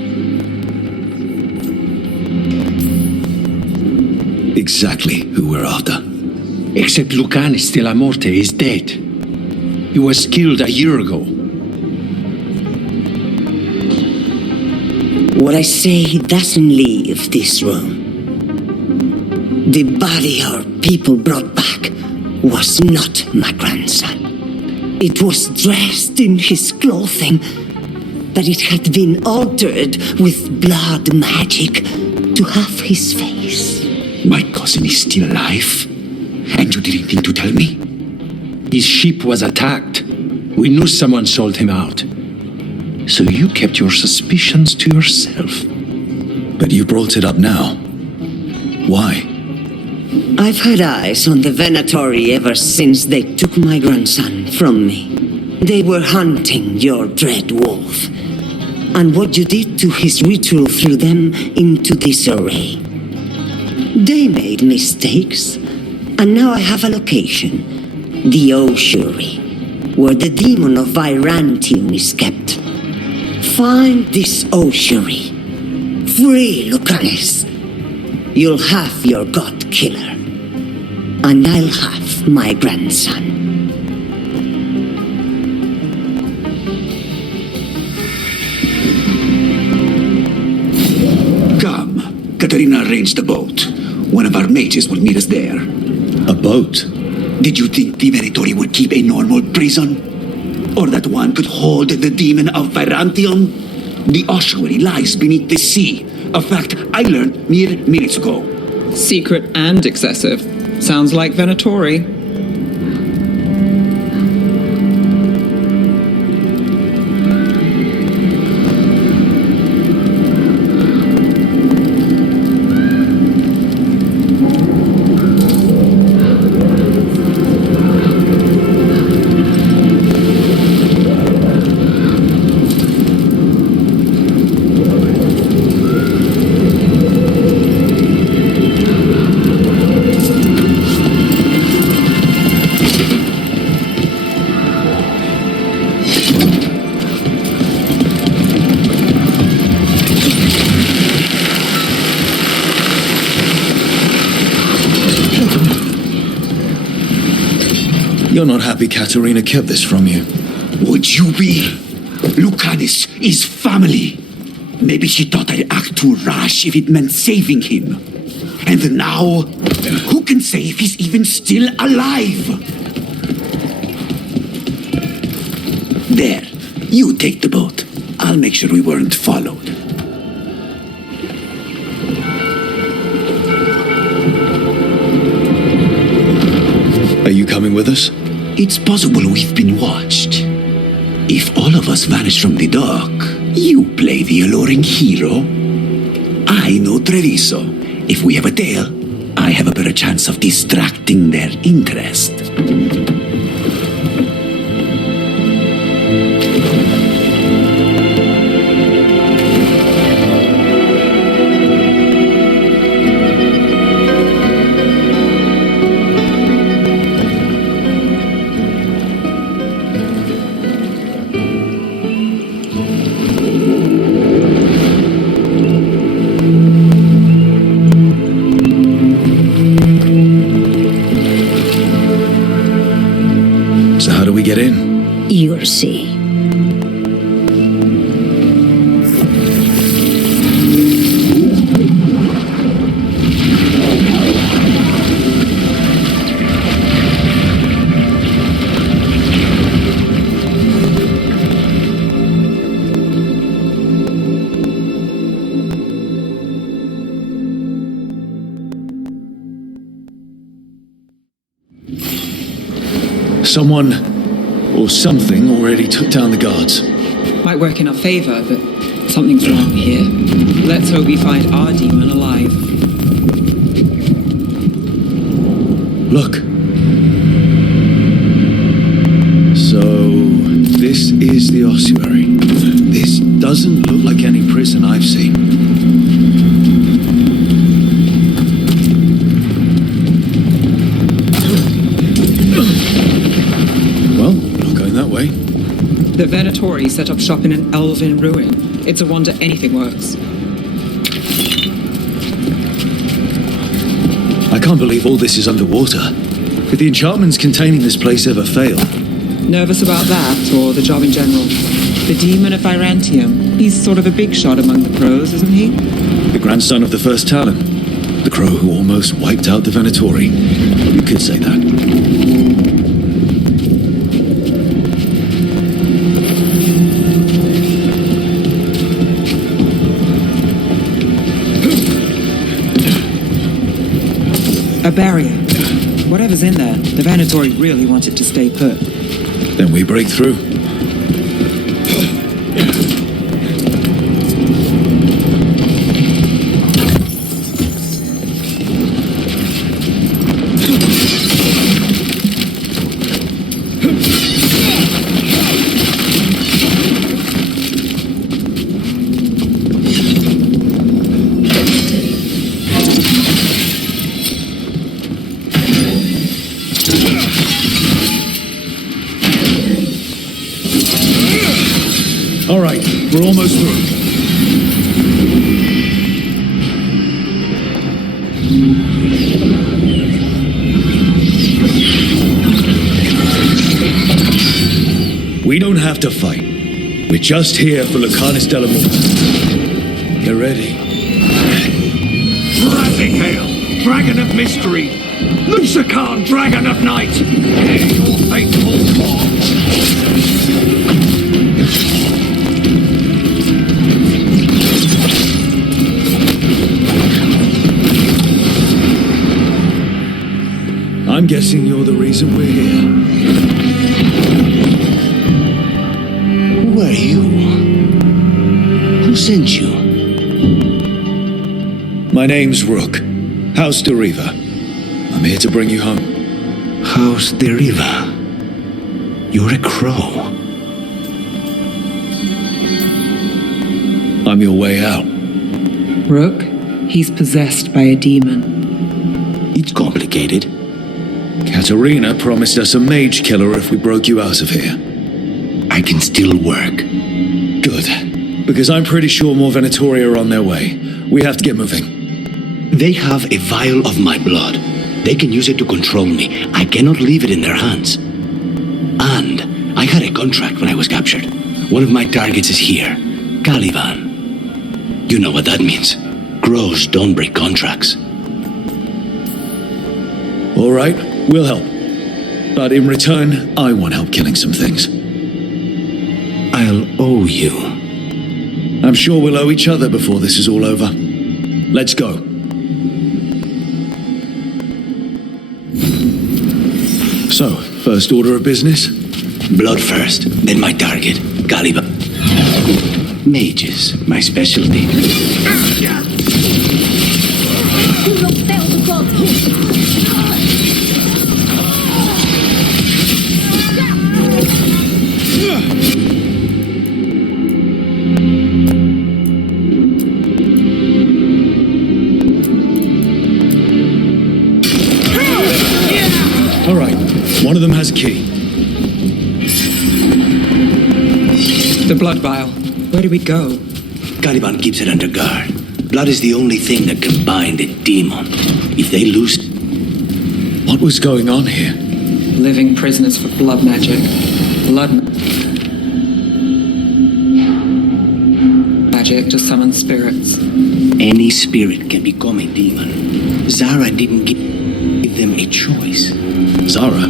Exactly who we're after. Except Lucanus della Morte is dead. He was killed a year ago. What I say doesn't leave this room. The body our people brought back was not my grandson. It was dressed in his clothing, that it had been altered with blood magic to have his face. My cousin is still alive? And you didn't think to tell me? His ship was attacked. We knew someone sold him out. So you kept your suspicions to yourself. But you brought it up now. Why? I've had eyes on the Venatori ever since they took my grandson from me. They were hunting your dread wolf. And what you did to his ritual threw them into disarray. They made mistakes, and now I have a location. The ossuary, where the demon of Virantium is kept. Find this ossuary. Free Lucanis. You'll have your god killer. And I'll have my grandson. Come. Katarina arranged a boat. One of our mages will meet us there. A boat? Did you think the Venatori would keep a normal prison? Or that one could hold the demon of Virantium? The ossuary lies beneath the sea. A fact I learned mere minutes ago. Secret and excessive. Sounds like Venatori. You're not happy Katerina kept this from you. Would you be? Lucanis is family. Maybe she thought I'd act too rash if it meant saving him. And now, who can say if he's even still alive? There, you take the boat. I'll make sure we weren't followed. Are you coming with us? It's possible we've been watched. If all of us vanish from the dock, you play the alluring hero. I know Treviso. If we have a tail, I have a better chance of distracting their interest. Get in? You'll see. Someone or something already took down the guards. Might work in our favor, but something's wrong here. Let's hope we find our demon alive. Look. So, this is the ossuary. This doesn't look like any prison I've seen. Well, not going that way. The Venatori set up shop in an elven ruin. It's a wonder anything works. I can't believe all this is underwater. Could the enchantments containing this place ever fail? Nervous about that, or the job in general? The demon of Virantium. He's sort of a big shot among the pros, isn't he? The grandson of the first Talon. The crow who almost wiped out the Venatori. You could say that. A barrier. Whatever's in there, the Venatori really want it to stay put. Then we break through. All right, we're almost through. We don't have to fight. We're just here for Lucanus Delamorte. Get ready. Rising Hail, Dragon of Mystery! Lucican, Dragon of Night! Your faithful cause! I'm guessing you're the reason we're here. Who are you? Who sent you? My name's Rook. House Deriva. I'm here to bring you home. House Deriva. You're a crow. I'm your way out. Rook, he's possessed by a demon. It's complicated. Katerina promised us a mage killer if we broke you out of here. I can still work. Good. Because I'm pretty sure more Venatori are on their way. We have to get moving. They have a vial of my blood. They can use it to control me. I cannot leave it in their hands. And I had a contract when I was captured. One of my targets is here. Caliban. You know what that means. Crows don't break contracts. All right, we'll help. But in return, I want help killing some things. I'll owe you. I'm sure we'll owe each other before this is all over. Let's go. So, first order of business? Blood first, then my target, Caliban. Mages, my specialty. All right, one of them has a key. The blood vial. Where do we go? Caliban keeps it under guard. Blood is the only thing that can bind a demon. If they lose... What was going on here? Living prisoners for blood magic. Blood magic to summon spirits. Any spirit can become a demon. Zara didn't give them a choice. Zara?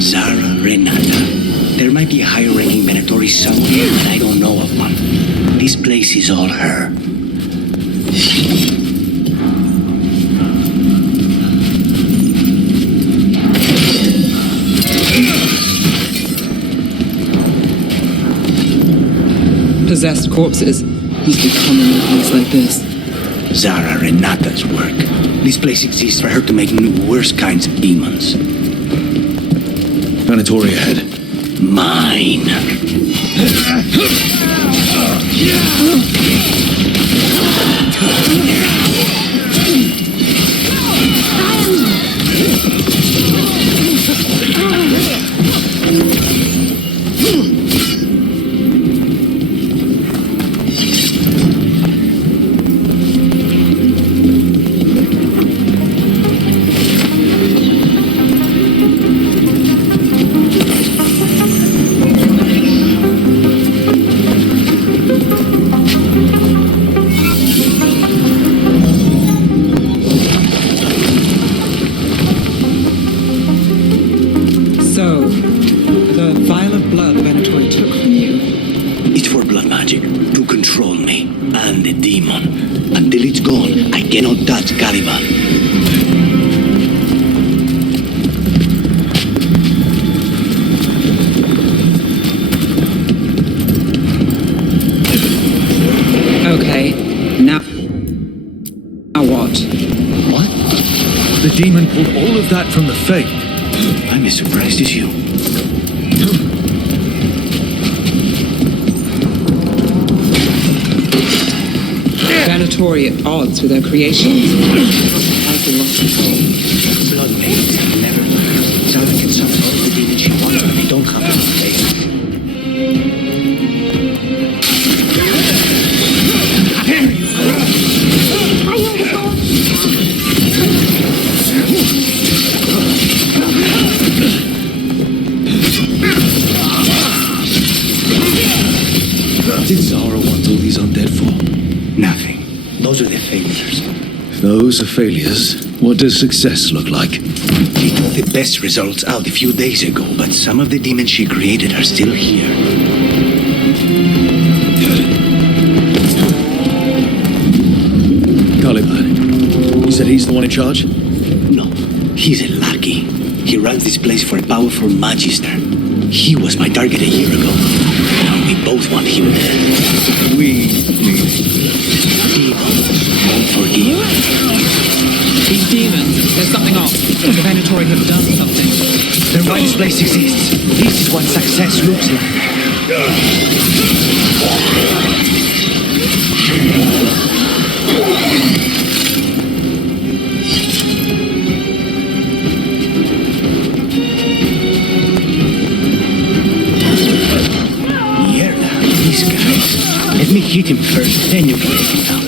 Zara Renata. There might be a higher-ranking Venatori somewhere, but I don't know of one. This place is all her. Possessed corpses. Used to come in a place like this. Zara Renata's work. This place exists for her to make new, worse kinds of demons. Venatori ahead. Mine. Okay, now what? What? The demon pulled all of that from the Faith. I'm as surprised as you. Venatori at odds with her creations? Like they lost control. Blood maidens have never learned. Zara can summon all the demons she wants, but they don't have enough faith. What did Zara want all these undead for? Nothing. Those are the failures. Those are failures. What does success look like? She got the best results out a few days ago, but some of the demons she created are still here. Caliban, you said he's the one in charge? No, he's a lackey. He runs this place for a powerful magister. He was my target a year ago. Now we both want him dead. Won't forgive. These demons, there's something off. The Venatori have done something. The right place exists. This is what success looks like. Mierda, these guys. Let me hit him first, then you can take him down.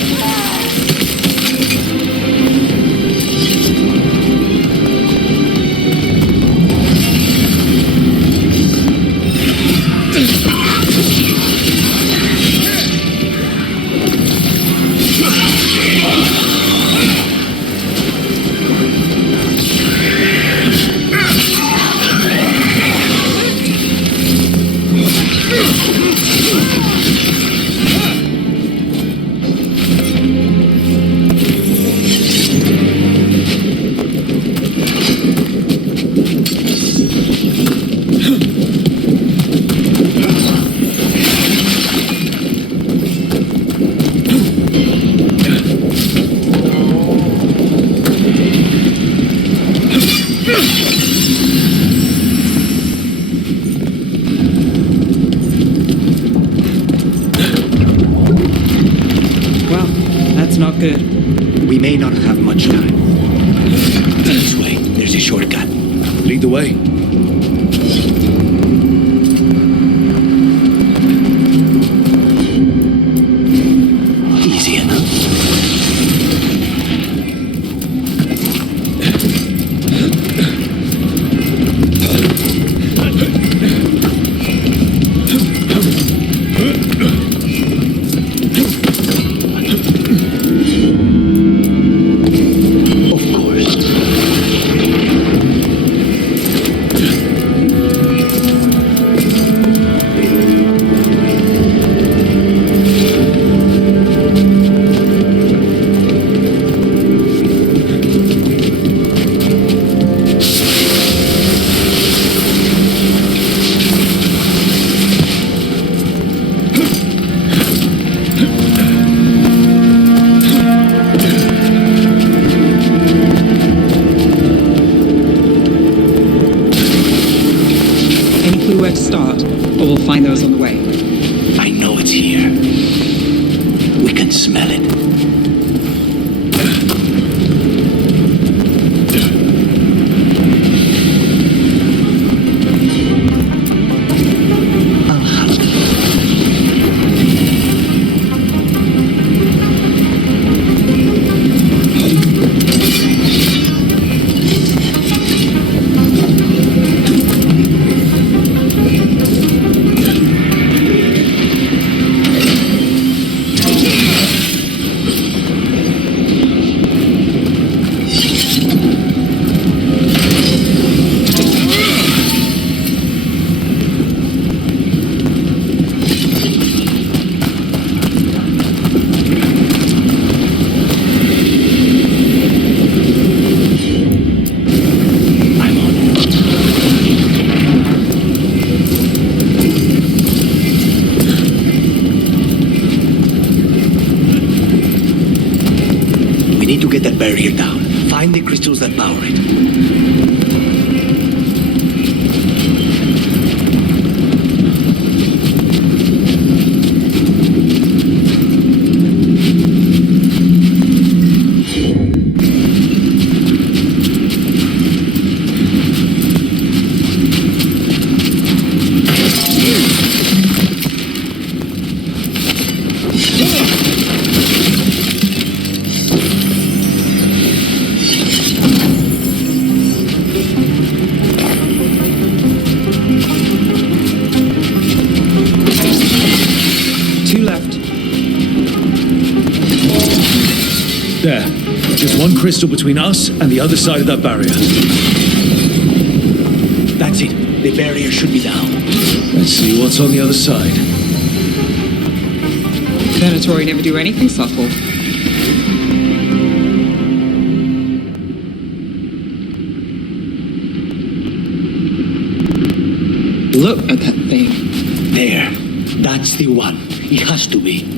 Good. We may not have much time. This way, there's a shortcut. Lead the way. Easy enough. Where to start, or we'll find those on the way. I know it's here. We can smell it. need to get that barrier down. Find the crystals that power it. There. Just one crystal between us and the other side of that barrier. That's it. The barrier should be down. Let's see what's on the other side. Venatori never do anything subtle. Look at that thing. There. That's the one. It has to be.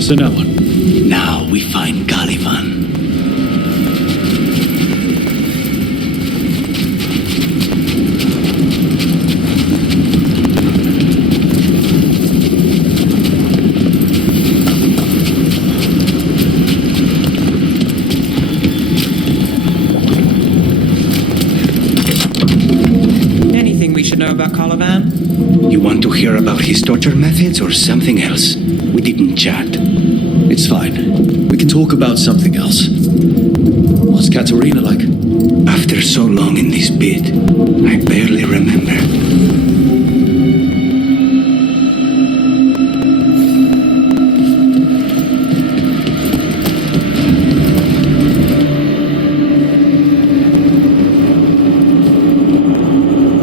So now what? Now we find Caliban. Anything we should know about Caliban? You want to hear about his torture methods or something else? We didn't chat. It's fine. We can talk about something else. What's Katerina like? After so long in this pit, I barely remember.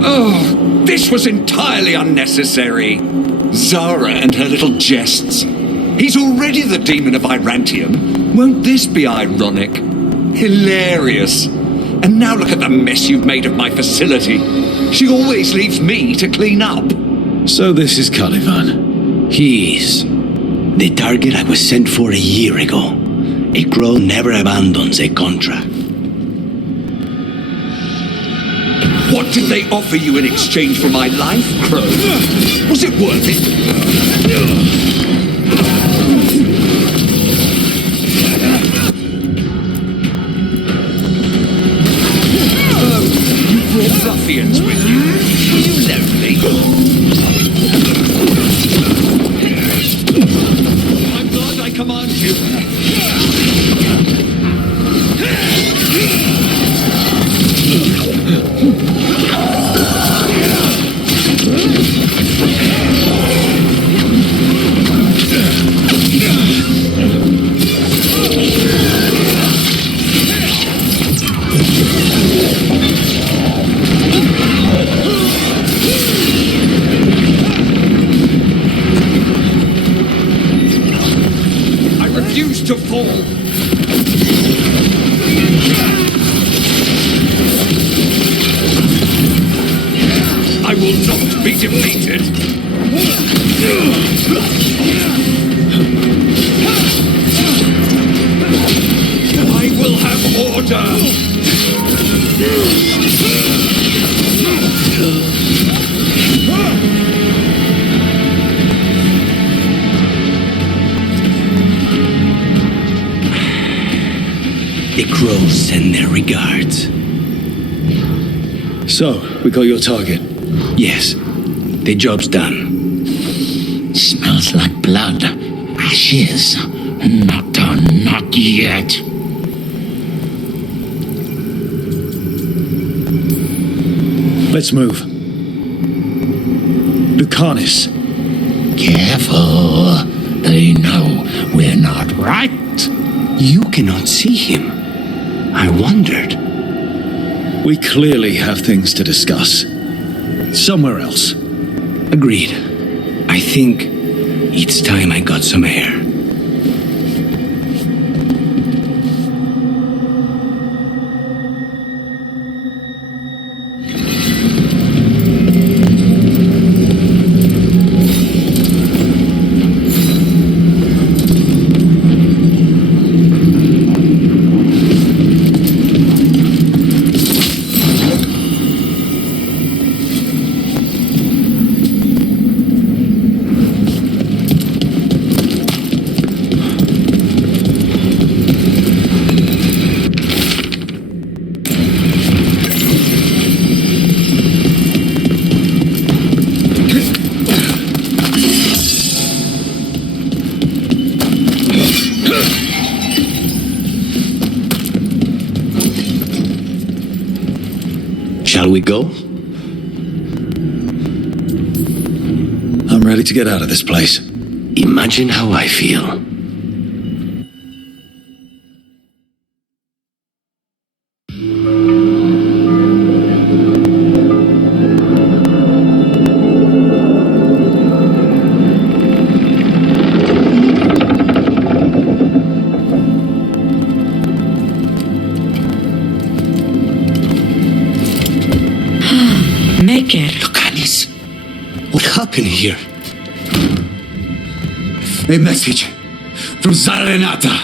Oh, this was entirely unnecessary. Zara and her little jests. He's already the demon of Irantium. Won't this be ironic? Hilarious. And now look at the mess you've made of my facility. She always leaves me to clean up. So this is Caliban. He is. The target I was sent for a year ago. A crow never abandons a contract. What did they offer you in exchange for my life, Crow? Was it worth it? You brought ruffians with you. Were you lonely? I'm glad I command you. To fall. I will not be defeated. I will have order. The crows send their regards. So, we got your target? Yes. The job's done. Smells like blood. Ashes. Not done, not yet. Let's move. Lucanus. Careful. They know we're not right. You cannot see him. I wondered. We clearly have things to discuss. Somewhere else. Agreed. I think it's time I got some air. Shall we go? I'm ready to get out of this place. Imagine how I feel. What happened here? A message from Renata.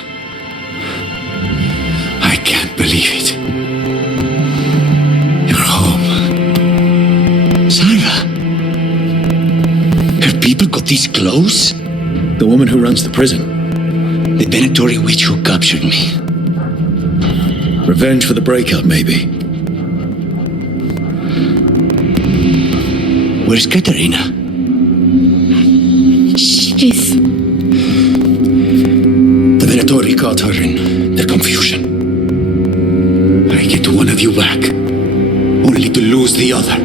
I can't believe it. You're home. Sarah? Her people got this close? The woman who runs the prison. The Venetori witch who captured me. Revenge for the breakup, maybe. Where's Katerina? She's... The Venetori caught her in their confusion. I get one of you back, only to lose the other.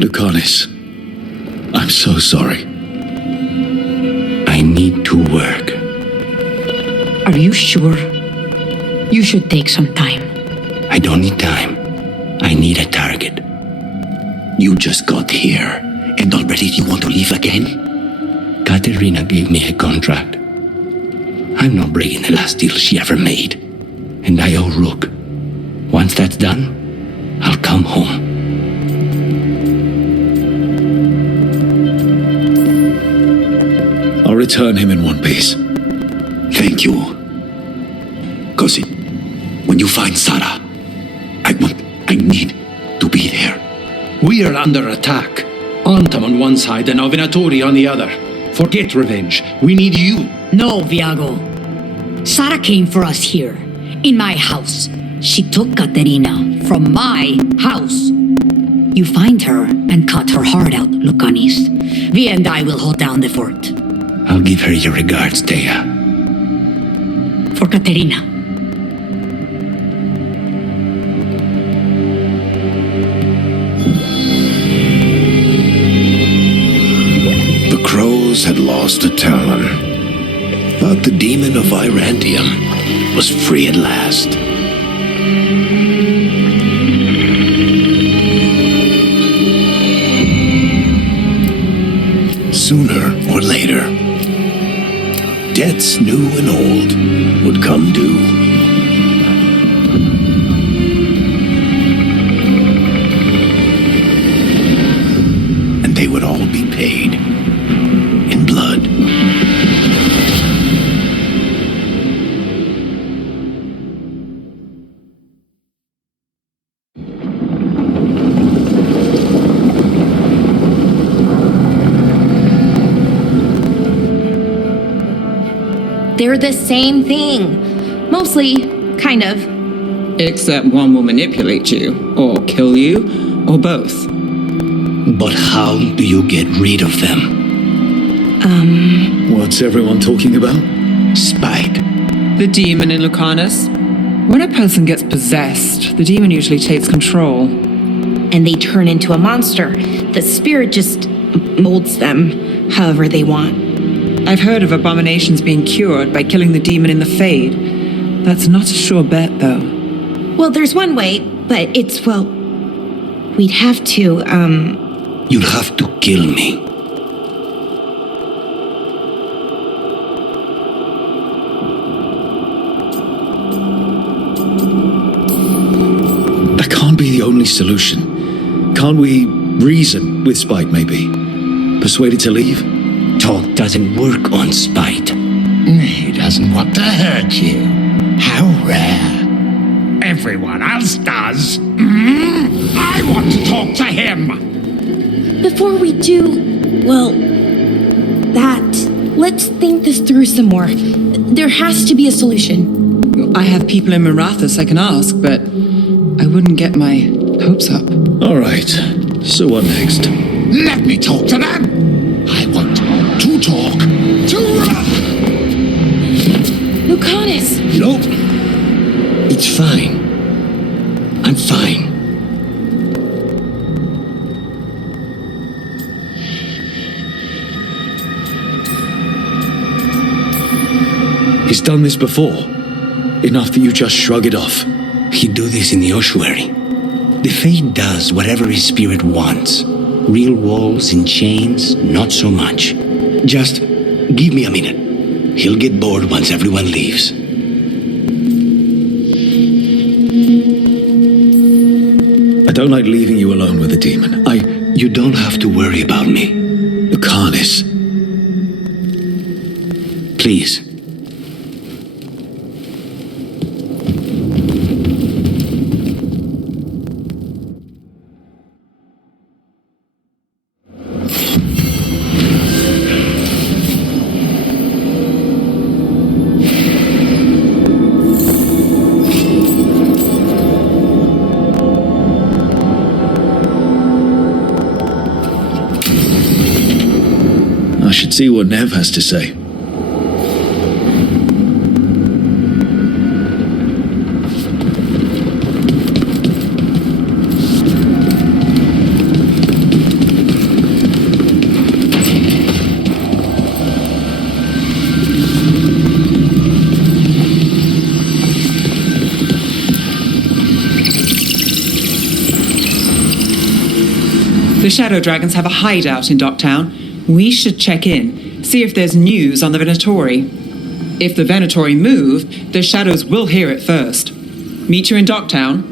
Lucanis, I'm so sorry. I need to work. Are you sure? You should take some time. I don't need time. I need a target. You just got here, and already you want to leave again? Katerina gave me a contract. I'm not breaking the last deal she ever made. And I owe Rook. Once that's done, I'll come home. I'll return him in one piece. Thank you. Cousin, when you find Sarah, I need to be there. We are under attack. Antam on one side and Venetori on the other. Forget revenge. We need you. No, Viago. Sarah came for us here, in my house. She took Katerina from my house. You find her and cut her heart out, Lucanis. Vi and I will hold down the fort. I'll give her your regards, Thea. For Katerina. The crows had lost a talon, but the demon of Irantium was free at last. Sooner or later, debts new and old would come due. And they would all be paid in blood. They're the same thing. Mostly, kind of. Except one will manipulate you, or kill you, or both. But how do you get rid of them? What's everyone talking about? Spite. The demon in Lucanus. When a person gets possessed, the demon usually takes control. And they turn into a monster. The spirit just molds them however they want. I've heard of abominations being cured by killing the demon in the Fade. That's not a sure bet, though. Well, there's one way, but it's, well, we'd have to, You'll have to kill me. That can't be the only solution. Can't we reason with Spite, maybe? Persuade it to leave? Talk doesn't work on Spite. He doesn't want to hurt you. How rare. Everyone else does. I want to talk to him. before we do, well, let's think this through some more. There has to be a solution. I have people in Marathas I can ask, but I wouldn't get my hopes up. All right. So what next? Let me talk to them! I want to talk to them! Lucanus! No. It's fine. I'm fine. He's done this before. Enough that you just shrug it off. He'd do this in the ossuary. The Fate does whatever his spirit wants. Real walls and chains, not so much. Just give me a minute. He'll get bored once everyone leaves. I don't like leaving you alone with a demon. You don't have to worry about me. Lucanus. Please. I should see what Nev has to say. The Shadow Dragons have a hideout in Docktown. We should check in, see if there's news on the Venatori. If the Venatori move, the Shadows will hear it first. Meet you in Docktown.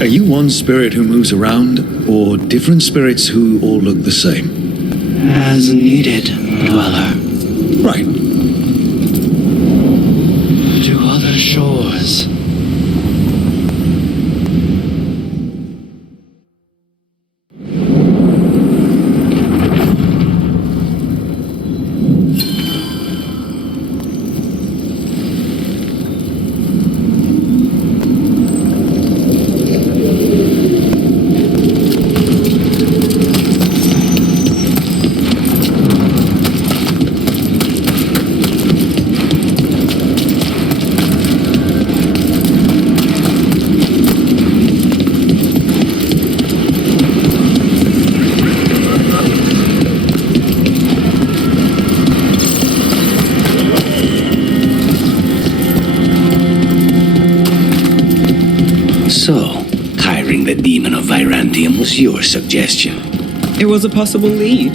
Are you one spirit who moves around, or different spirits who all look the same? As needed, dweller. Right. To other shores. So, hiring the demon of Virantium was your suggestion. It was a possible lead.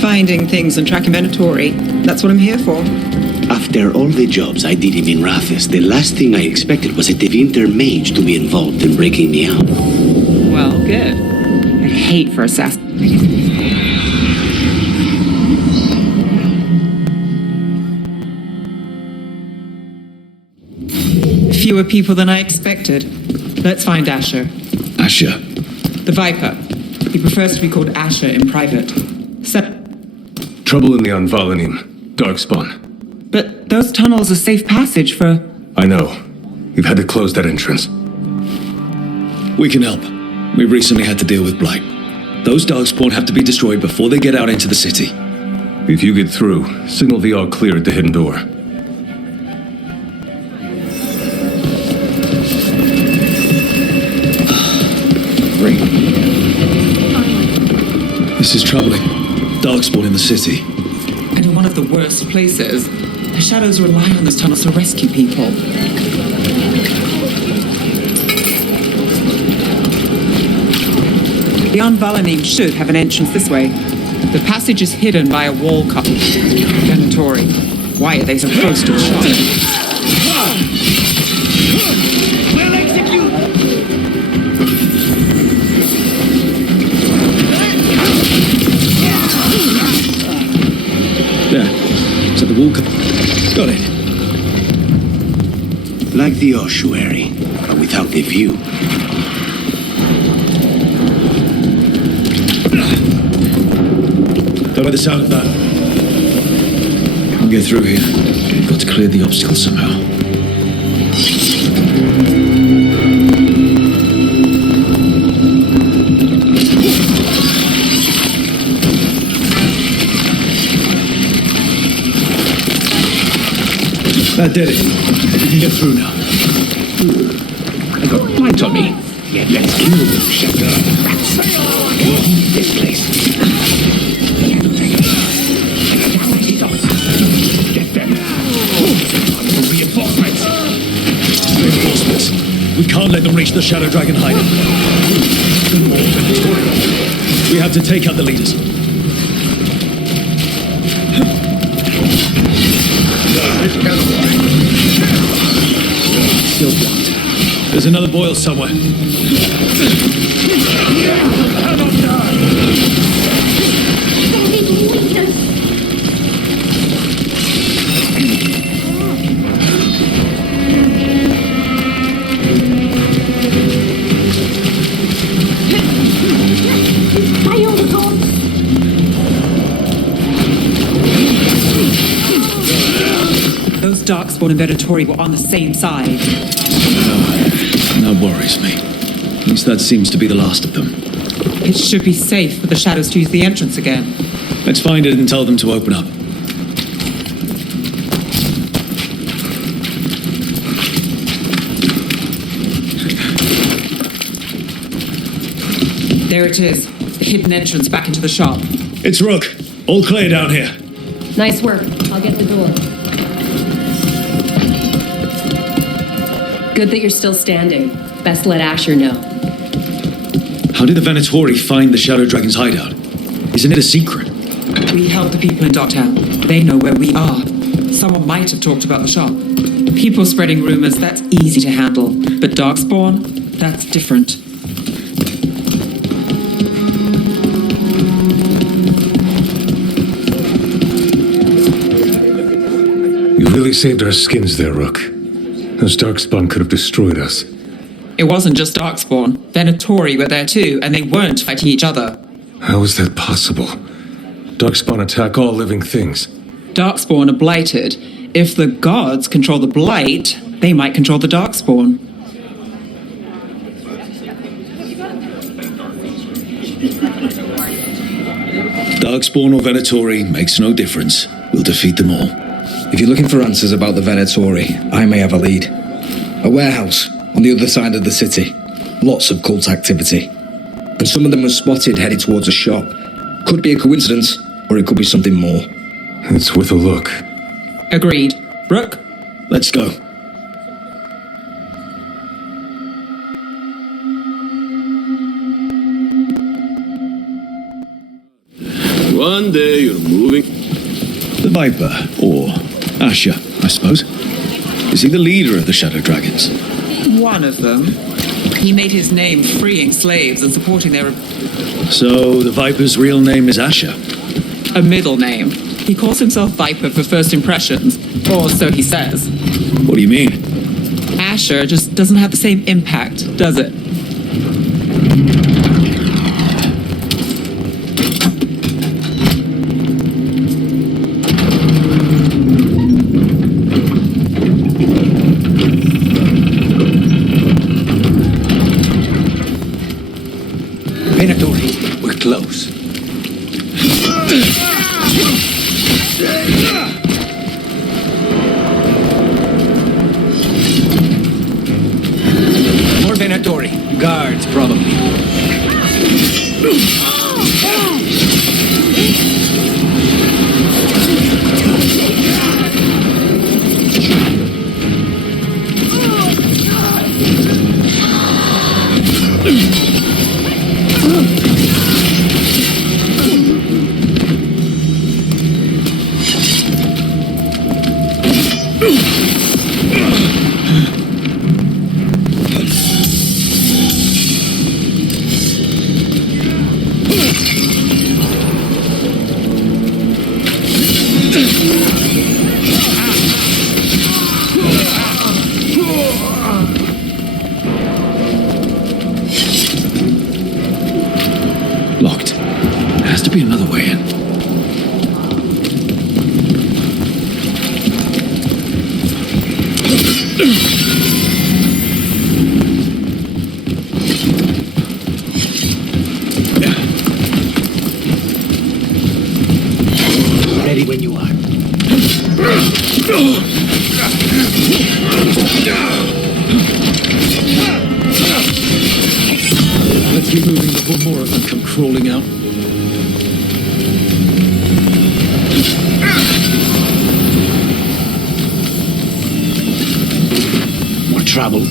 Finding things and tracking Venatori. That's what I'm here for. After all the jobs I did in Rathis, the last thing I expected was a Tevinter mage to be involved in breaking me out. Well, good. I'd hate for assassins. Fewer people than I expected. Let's find Asher. Asher? The Viper. He prefers to be called Asher in private. Trouble in the Anvalanim. Darkspawn. But those tunnels are safe passage for... I know. You've had to close that entrance. We can help. We recently had to deal with Blight. Those Darkspawn have to be destroyed before they get out into the city. If you get through, signal the all clear at the hidden door. This is troubling. Darkspawn in the city. And in one of the worst places. The shadows rely on those tunnels to rescue people. The Unvalaning should have an entrance this way. The passage is hidden by a wall cut. Veilguard. Why are they so close to the shop? We'll execute! There. So the wall cut. Got it. Like the ossuary, but without the view. Don't like the sound of that. Can't get through here. We've got to clear the obstacle somehow. That did it. We can get through now. I got light on me. Yeah, let's kill them, Shadow. This place. Get them. Reinforcements. Reinforcements. We can't let them reach the Shadow Dragon hideout. We have to take out the leaders. Still blocked. There's another boil somewhere. Those Darkspawn and Veilguard were on the same side. That worries me. At least that seems to be the last of them. It should be safe for the shadows to use the entrance again. Let's find it and tell them to open up. There it is. The hidden entrance back into the shop. It's Rook. All clear down here. Nice work. I'll get the door. Good that you're still standing. Best let Asher know. How did the Veilguard find the Shadow Dragon's hideout? Isn't it a secret? We help the people in Docktown. They know where we are. Someone might have talked about the shop. People spreading rumors, that's easy to handle. But Darkspawn, that's different. You really saved our skins there, Rook. Those Darkspawn could have destroyed us. It wasn't just Darkspawn. Veilguard were there too, and they weren't fighting each other. How is that possible? Darkspawn attack all living things. Darkspawn are blighted. If the gods control the blight, they might control the Darkspawn. Darkspawn or Veilguard makes no difference. We'll defeat them all. If you're looking for answers about the Veilguard, I may have a lead. A warehouse on the other side of the city. Lots of cult activity. And some of them were spotted headed towards a shop. Could be a coincidence, or it could be something more. It's worth a look. Agreed. Brooke? Let's go. One day you're moving. The Viper, or Asher, I suppose. Is he the leader of the Shadow Dragons? One of them. He made his name freeing slaves and supporting their... So the Viper's real name is Asher? A middle name. He calls himself Viper for first impressions, or so he says. What do you mean? Asher just doesn't have the same impact, does it? We're close. Locked. There has to be another way in. Ready when you are. Let's keep moving before more of them come crawling out. More trouble.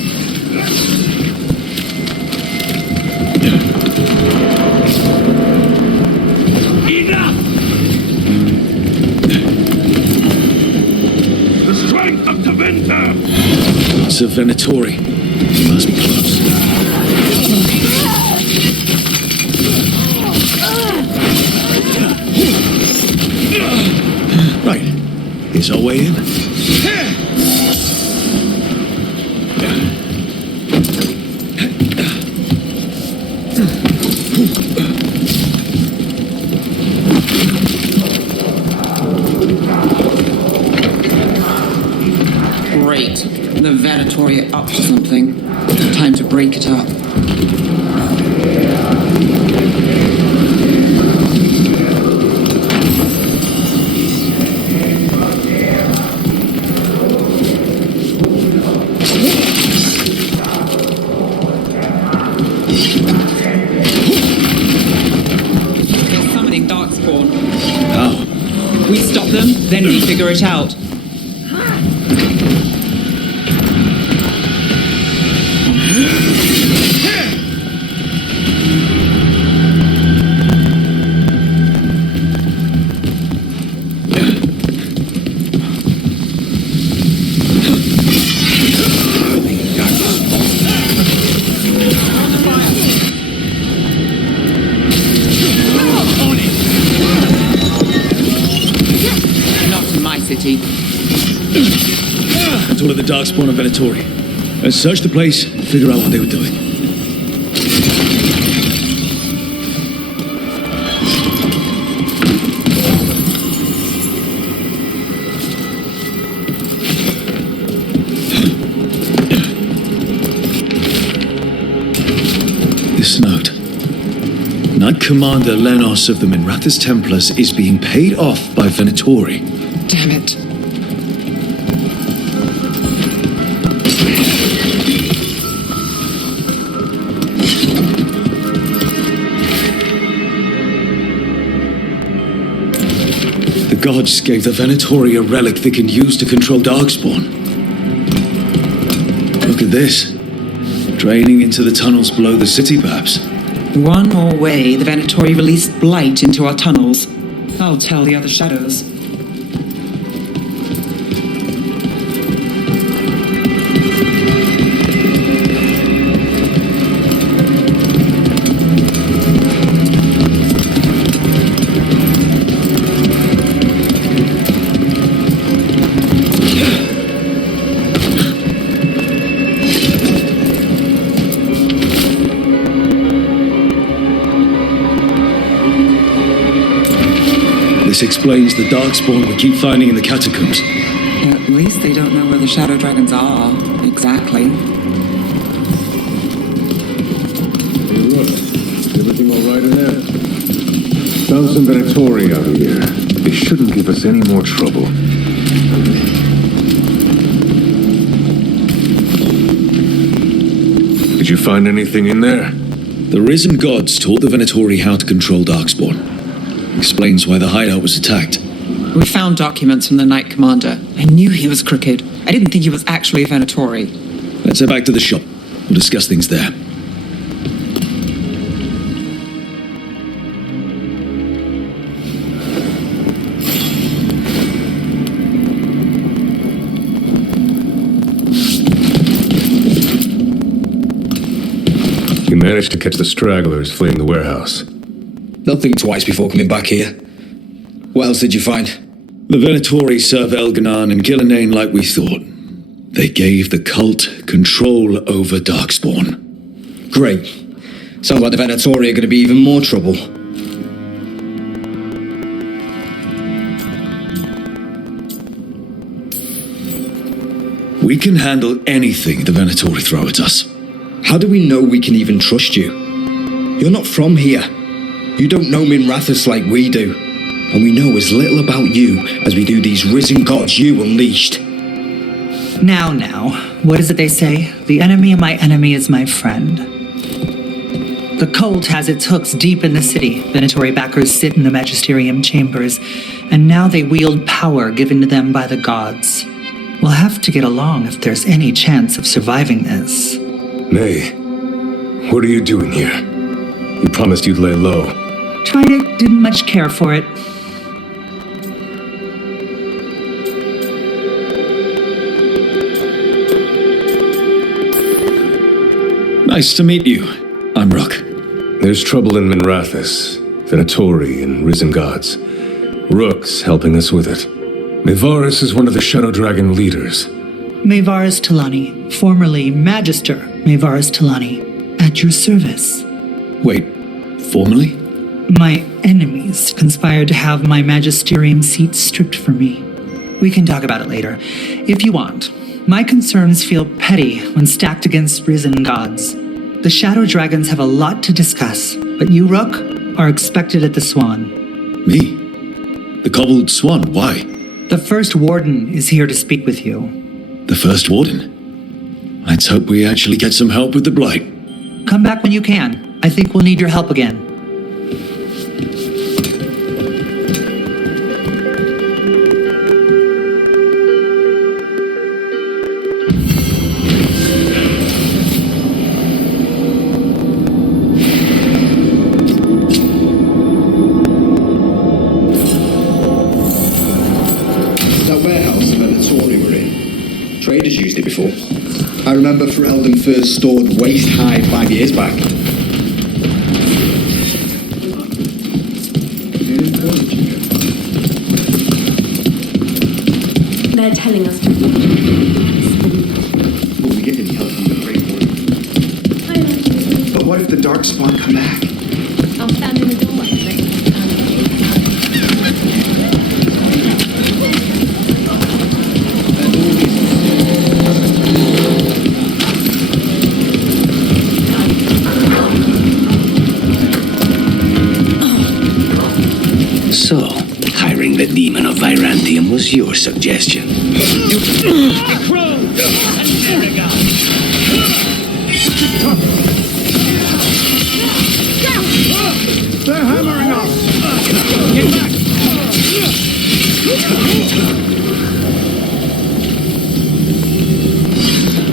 Enough! The strength of Tevinter! It's a Venatori. He must be close. Right. Here's our way in. Great. The Venatori are up to something. Time to break it up. They're summoning Darkspawn. How? We stop them, then we figure it out. Not in my city. That's one of the Darkspawn and Venatori. Let's search the place and figure out what they were doing. This note. Knight Commander Lenos of the Minrathous Templars is being paid off by Venatori. Damn it. The gods gave the Venatori a relic they can use to control Darkspawn. Look at this. Draining into the tunnels below the city, perhaps. One more way, the Venatori released blight into our tunnels. I'll tell the other shadows. This explains the Darkspawn we keep finding in the catacombs. At least they don't know where the Shadow Dragons are. Exactly. Hey, look. Everything all right in there? Found some Venatori out here. They shouldn't give us any more trouble. Did you find anything in there? The risen gods taught the Venatori how to control Darkspawn. Explains why the hideout was attacked. We found documents from the Knight Commander. I knew he was crooked. I didn't think he was actually a Venatori. Let's head back to the shop. We'll discuss things there. managed to catch the stragglers fleeing the warehouse. They'll think twice before coming back here. What else did you find? The Venatori serve Elganan and Gillenane like we thought. They gave the cult control over Darkspawn. Great. Sounds like the Venatori are going to be even more trouble. We can handle anything the Venatori throw at us. How do we know we can even trust you? You're not from here. You don't know Minrathous like we do. And we know as little about you as we do these risen gods you unleashed. Now, what is it they say? The enemy of my enemy is my friend. The cult has its hooks deep in the city. Venatori backers sit in the magisterium chambers, and now they wield power given to them by the gods. We'll have to get along if there's any chance of surviving this. May, what are you doing here? You promised you'd lay low. Tried it, didn't much care for it. Nice to meet you. I'm Rook. There's trouble in Minrathous, Venatori, and risen gods. Rook's helping us with it. Mayvaris is one of the Shadow Dragon leaders. Mayvaris Talani, formerly Magister Mayvaris Talani, at your service. Wait, formerly? My enemies conspired to have my magisterium seat stripped from me. We can talk about it later, if you want. My concerns feel petty when stacked against risen gods. The Shadow Dragons have a lot to discuss, but you, Rook, are expected at the Swan. Me? The cobbled swan, why? The First Warden is here to speak with you. The First Warden? Let's hope we actually get some help with the Blight. Come back when you can. I think we'll need your help again. Traders used it before. I remember Ferelden first stored waist-high 5 years back. They're telling us to watch. Will we get any help from the Great Warden? But what if the Darkspawn come back? I'll stand in the doorway. So, hiring the demon of Virantium was your suggestion. They're hammering us! Get back!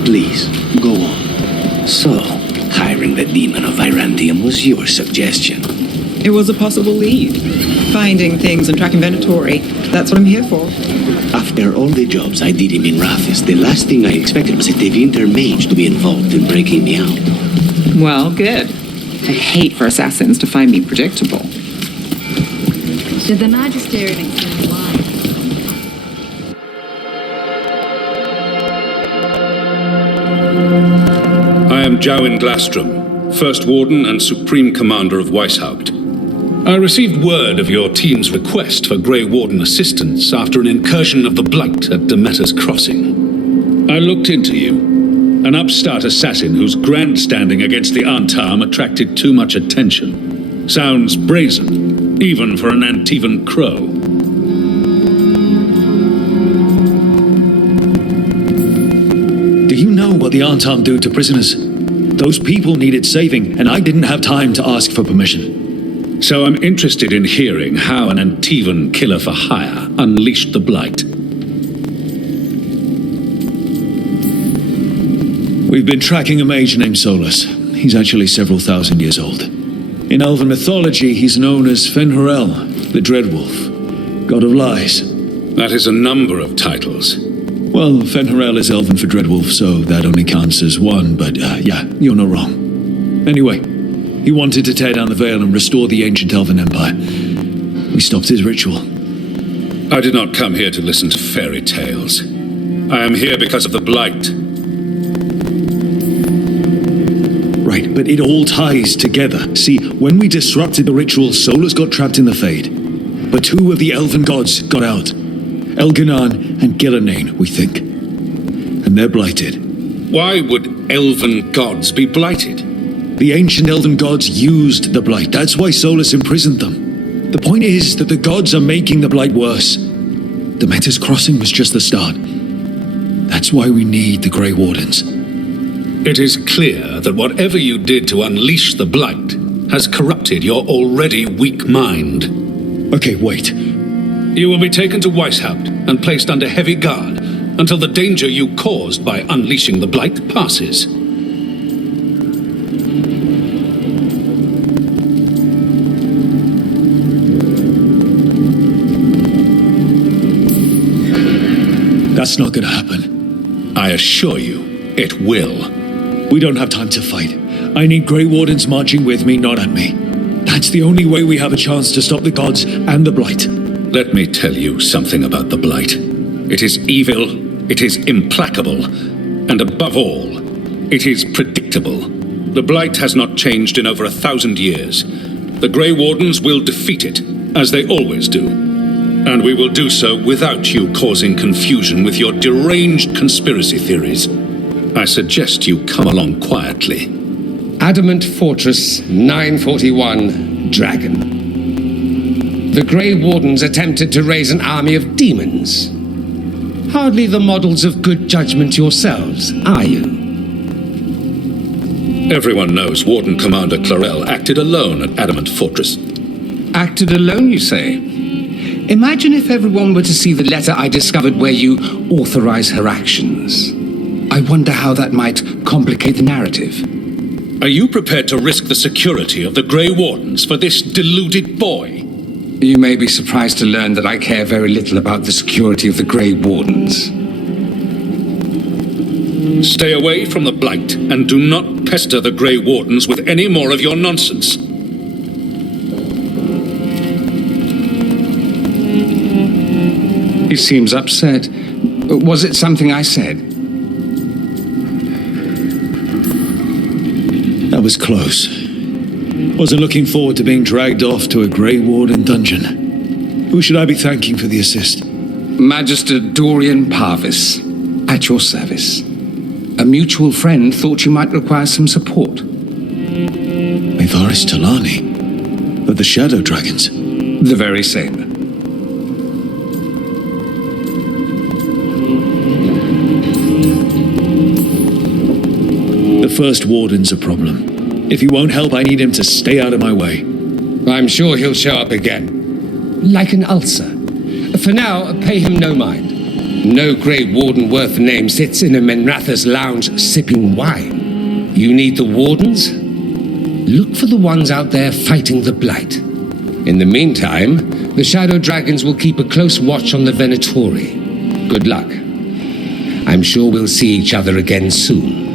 Please, go on. So, hiring the demon of Virantium was your suggestion. It was a possible lead. Finding things and tracking Venatori. That's what I'm here for. After all the jobs I did in Minrathous, the last thing I expected was a Tevinter mage to be involved in breaking me out. Well, good. I hate for assassins to find me predictable. Did the Magisterium explain why? I am Jowin Glastrom, First Warden and Supreme Commander of Weishaupt. I received word of your team's request for Grey Warden assistance after an incursion of the Blight at Demeter's Crossing. I looked into you, an upstart assassin whose grandstanding against the Antam attracted too much attention. Sounds brazen, even for an Antivan crow. Do you know what the Antam do to prisoners? Those people needed saving, and I didn't have time to ask for permission. So I'm interested in hearing how an Antivan killer for hire unleashed the Blight. We've been tracking a mage named Solus. He's actually several thousand years old. In Elven mythology, he's known as Fen'Harel, the Dreadwolf, god of lies. That is a number of titles. Well, Fen'Harel is Elven for Dreadwolf, so that only counts as one, but yeah, you're not wrong. Anyway, he wanted to tear down the Veil and restore the ancient Elven Empire. We stopped his ritual. I did not come here to listen to fairy tales. I am here because of the Blight. Right, but it all ties together. See, when we disrupted the ritual, Solus got trapped in the Fade. But 2 of the Elven gods got out. Elganan and Gillenane, we think. And they're blighted. Why would Elven gods be blighted? The ancient Elven gods used the Blight. That's why Solus imprisoned them. The point is that the gods are making the Blight worse. The Metis Crossing was just the start. That's why we need the Grey Wardens. It is clear that whatever you did to unleash the Blight has corrupted your already weak mind. Okay, wait. You will be taken to Weishaupt and placed under heavy guard until the danger you caused by unleashing the Blight passes. That's not gonna happen. I assure you, it will. We don't have time to fight. I need Grey Wardens marching with me, not at me. That's the only way we have a chance to stop the gods and the Blight. Let me tell you something about the Blight. It is evil, it is implacable, and above all, it is predictable. The Blight has not changed in over 1,000 years. The Grey Wardens will defeat it, as they always do. And we will do so without you causing confusion with your deranged conspiracy theories. I suggest you come along quietly. Adamant Fortress 941, Dragon. The Grey Wardens attempted to raise an army of demons. Hardly the models of good judgment yourselves, are you? Everyone knows Warden Commander Clarel acted alone at Adamant Fortress. Acted alone, you say? Imagine if everyone were to see the letter I discovered where you authorize her actions. I wonder how that might complicate the narrative. Are you prepared to risk the security of the Grey Wardens for this deluded boy? You may be surprised to learn that I care very little about the security of the Grey Wardens. Stay away from the Blight and do not pester the Grey Wardens with any more of your nonsense. He seems upset. Was it something I said? That was close. Wasn't looking forward to being dragged off to a Grey Warden dungeon. Who should I be thanking for the assist? Magister Dorian Parvis, at your service. A mutual friend thought you might require some support. Evaris Talani? Of the Shadow Dragons? The very same. The First Warden's a problem. If he won't help, I need him to stay out of my way. I'm sure he'll show up again. Like an ulcer. For now, pay him no mind. No Grey Warden worth the name sits in a Menratha's lounge sipping wine. You need the Wardens? Look for the ones out there fighting the Blight. In the meantime, the Shadow Dragons will keep a close watch on the Venatori. Good luck. I'm sure we'll see each other again soon.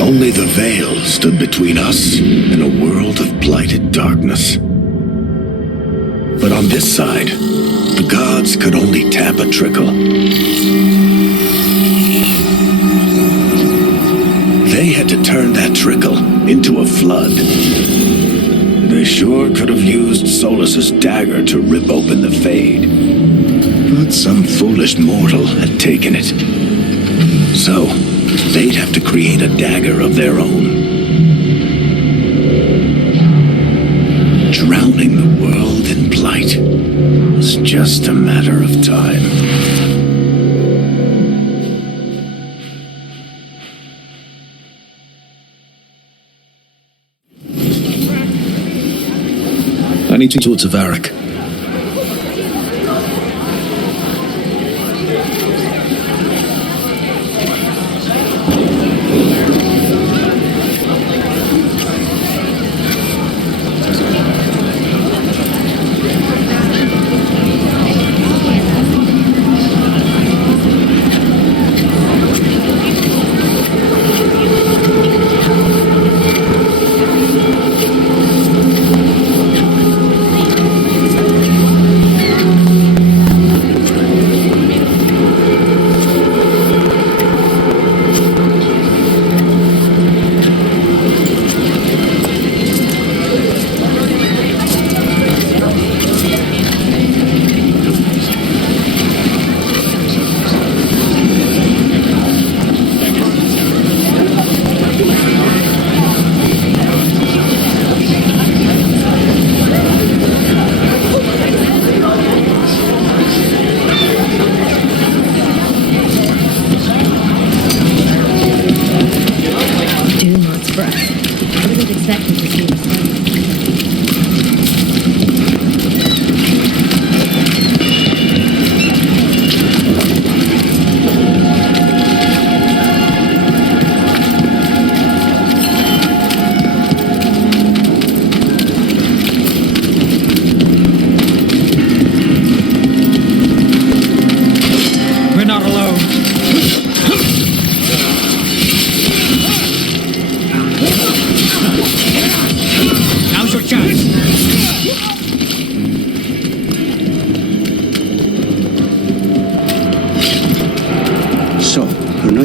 Only the Veil stood between us and a world of blighted darkness. But on this side, the gods could only tap a trickle. They had to turn that trickle into a flood. They sure could have used Solus's dagger to rip open the Fade. But some foolish mortal had taken it. So, they'd have to create a dagger of their own. Drowning the world in blight was just a matter of time. I need to talk to Varric.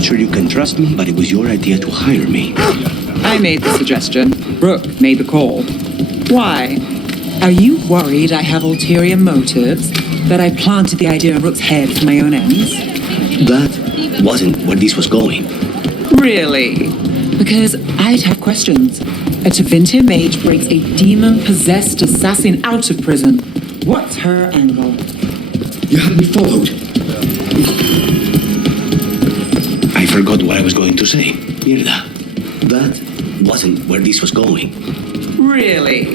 sure you can trust me, but it was your idea to hire me. I made the suggestion. Brooke made the call. Why? Are you worried I have ulterior motives? That I planted the idea in Rook's head for my own ends? That wasn't where this was going. Really? Because I'd have questions. A Tevinter mage breaks a demon-possessed assassin out of prison. What's her angle? You had me followed. I forgot what I was going to say. Mierda. That wasn't where this was going. Really?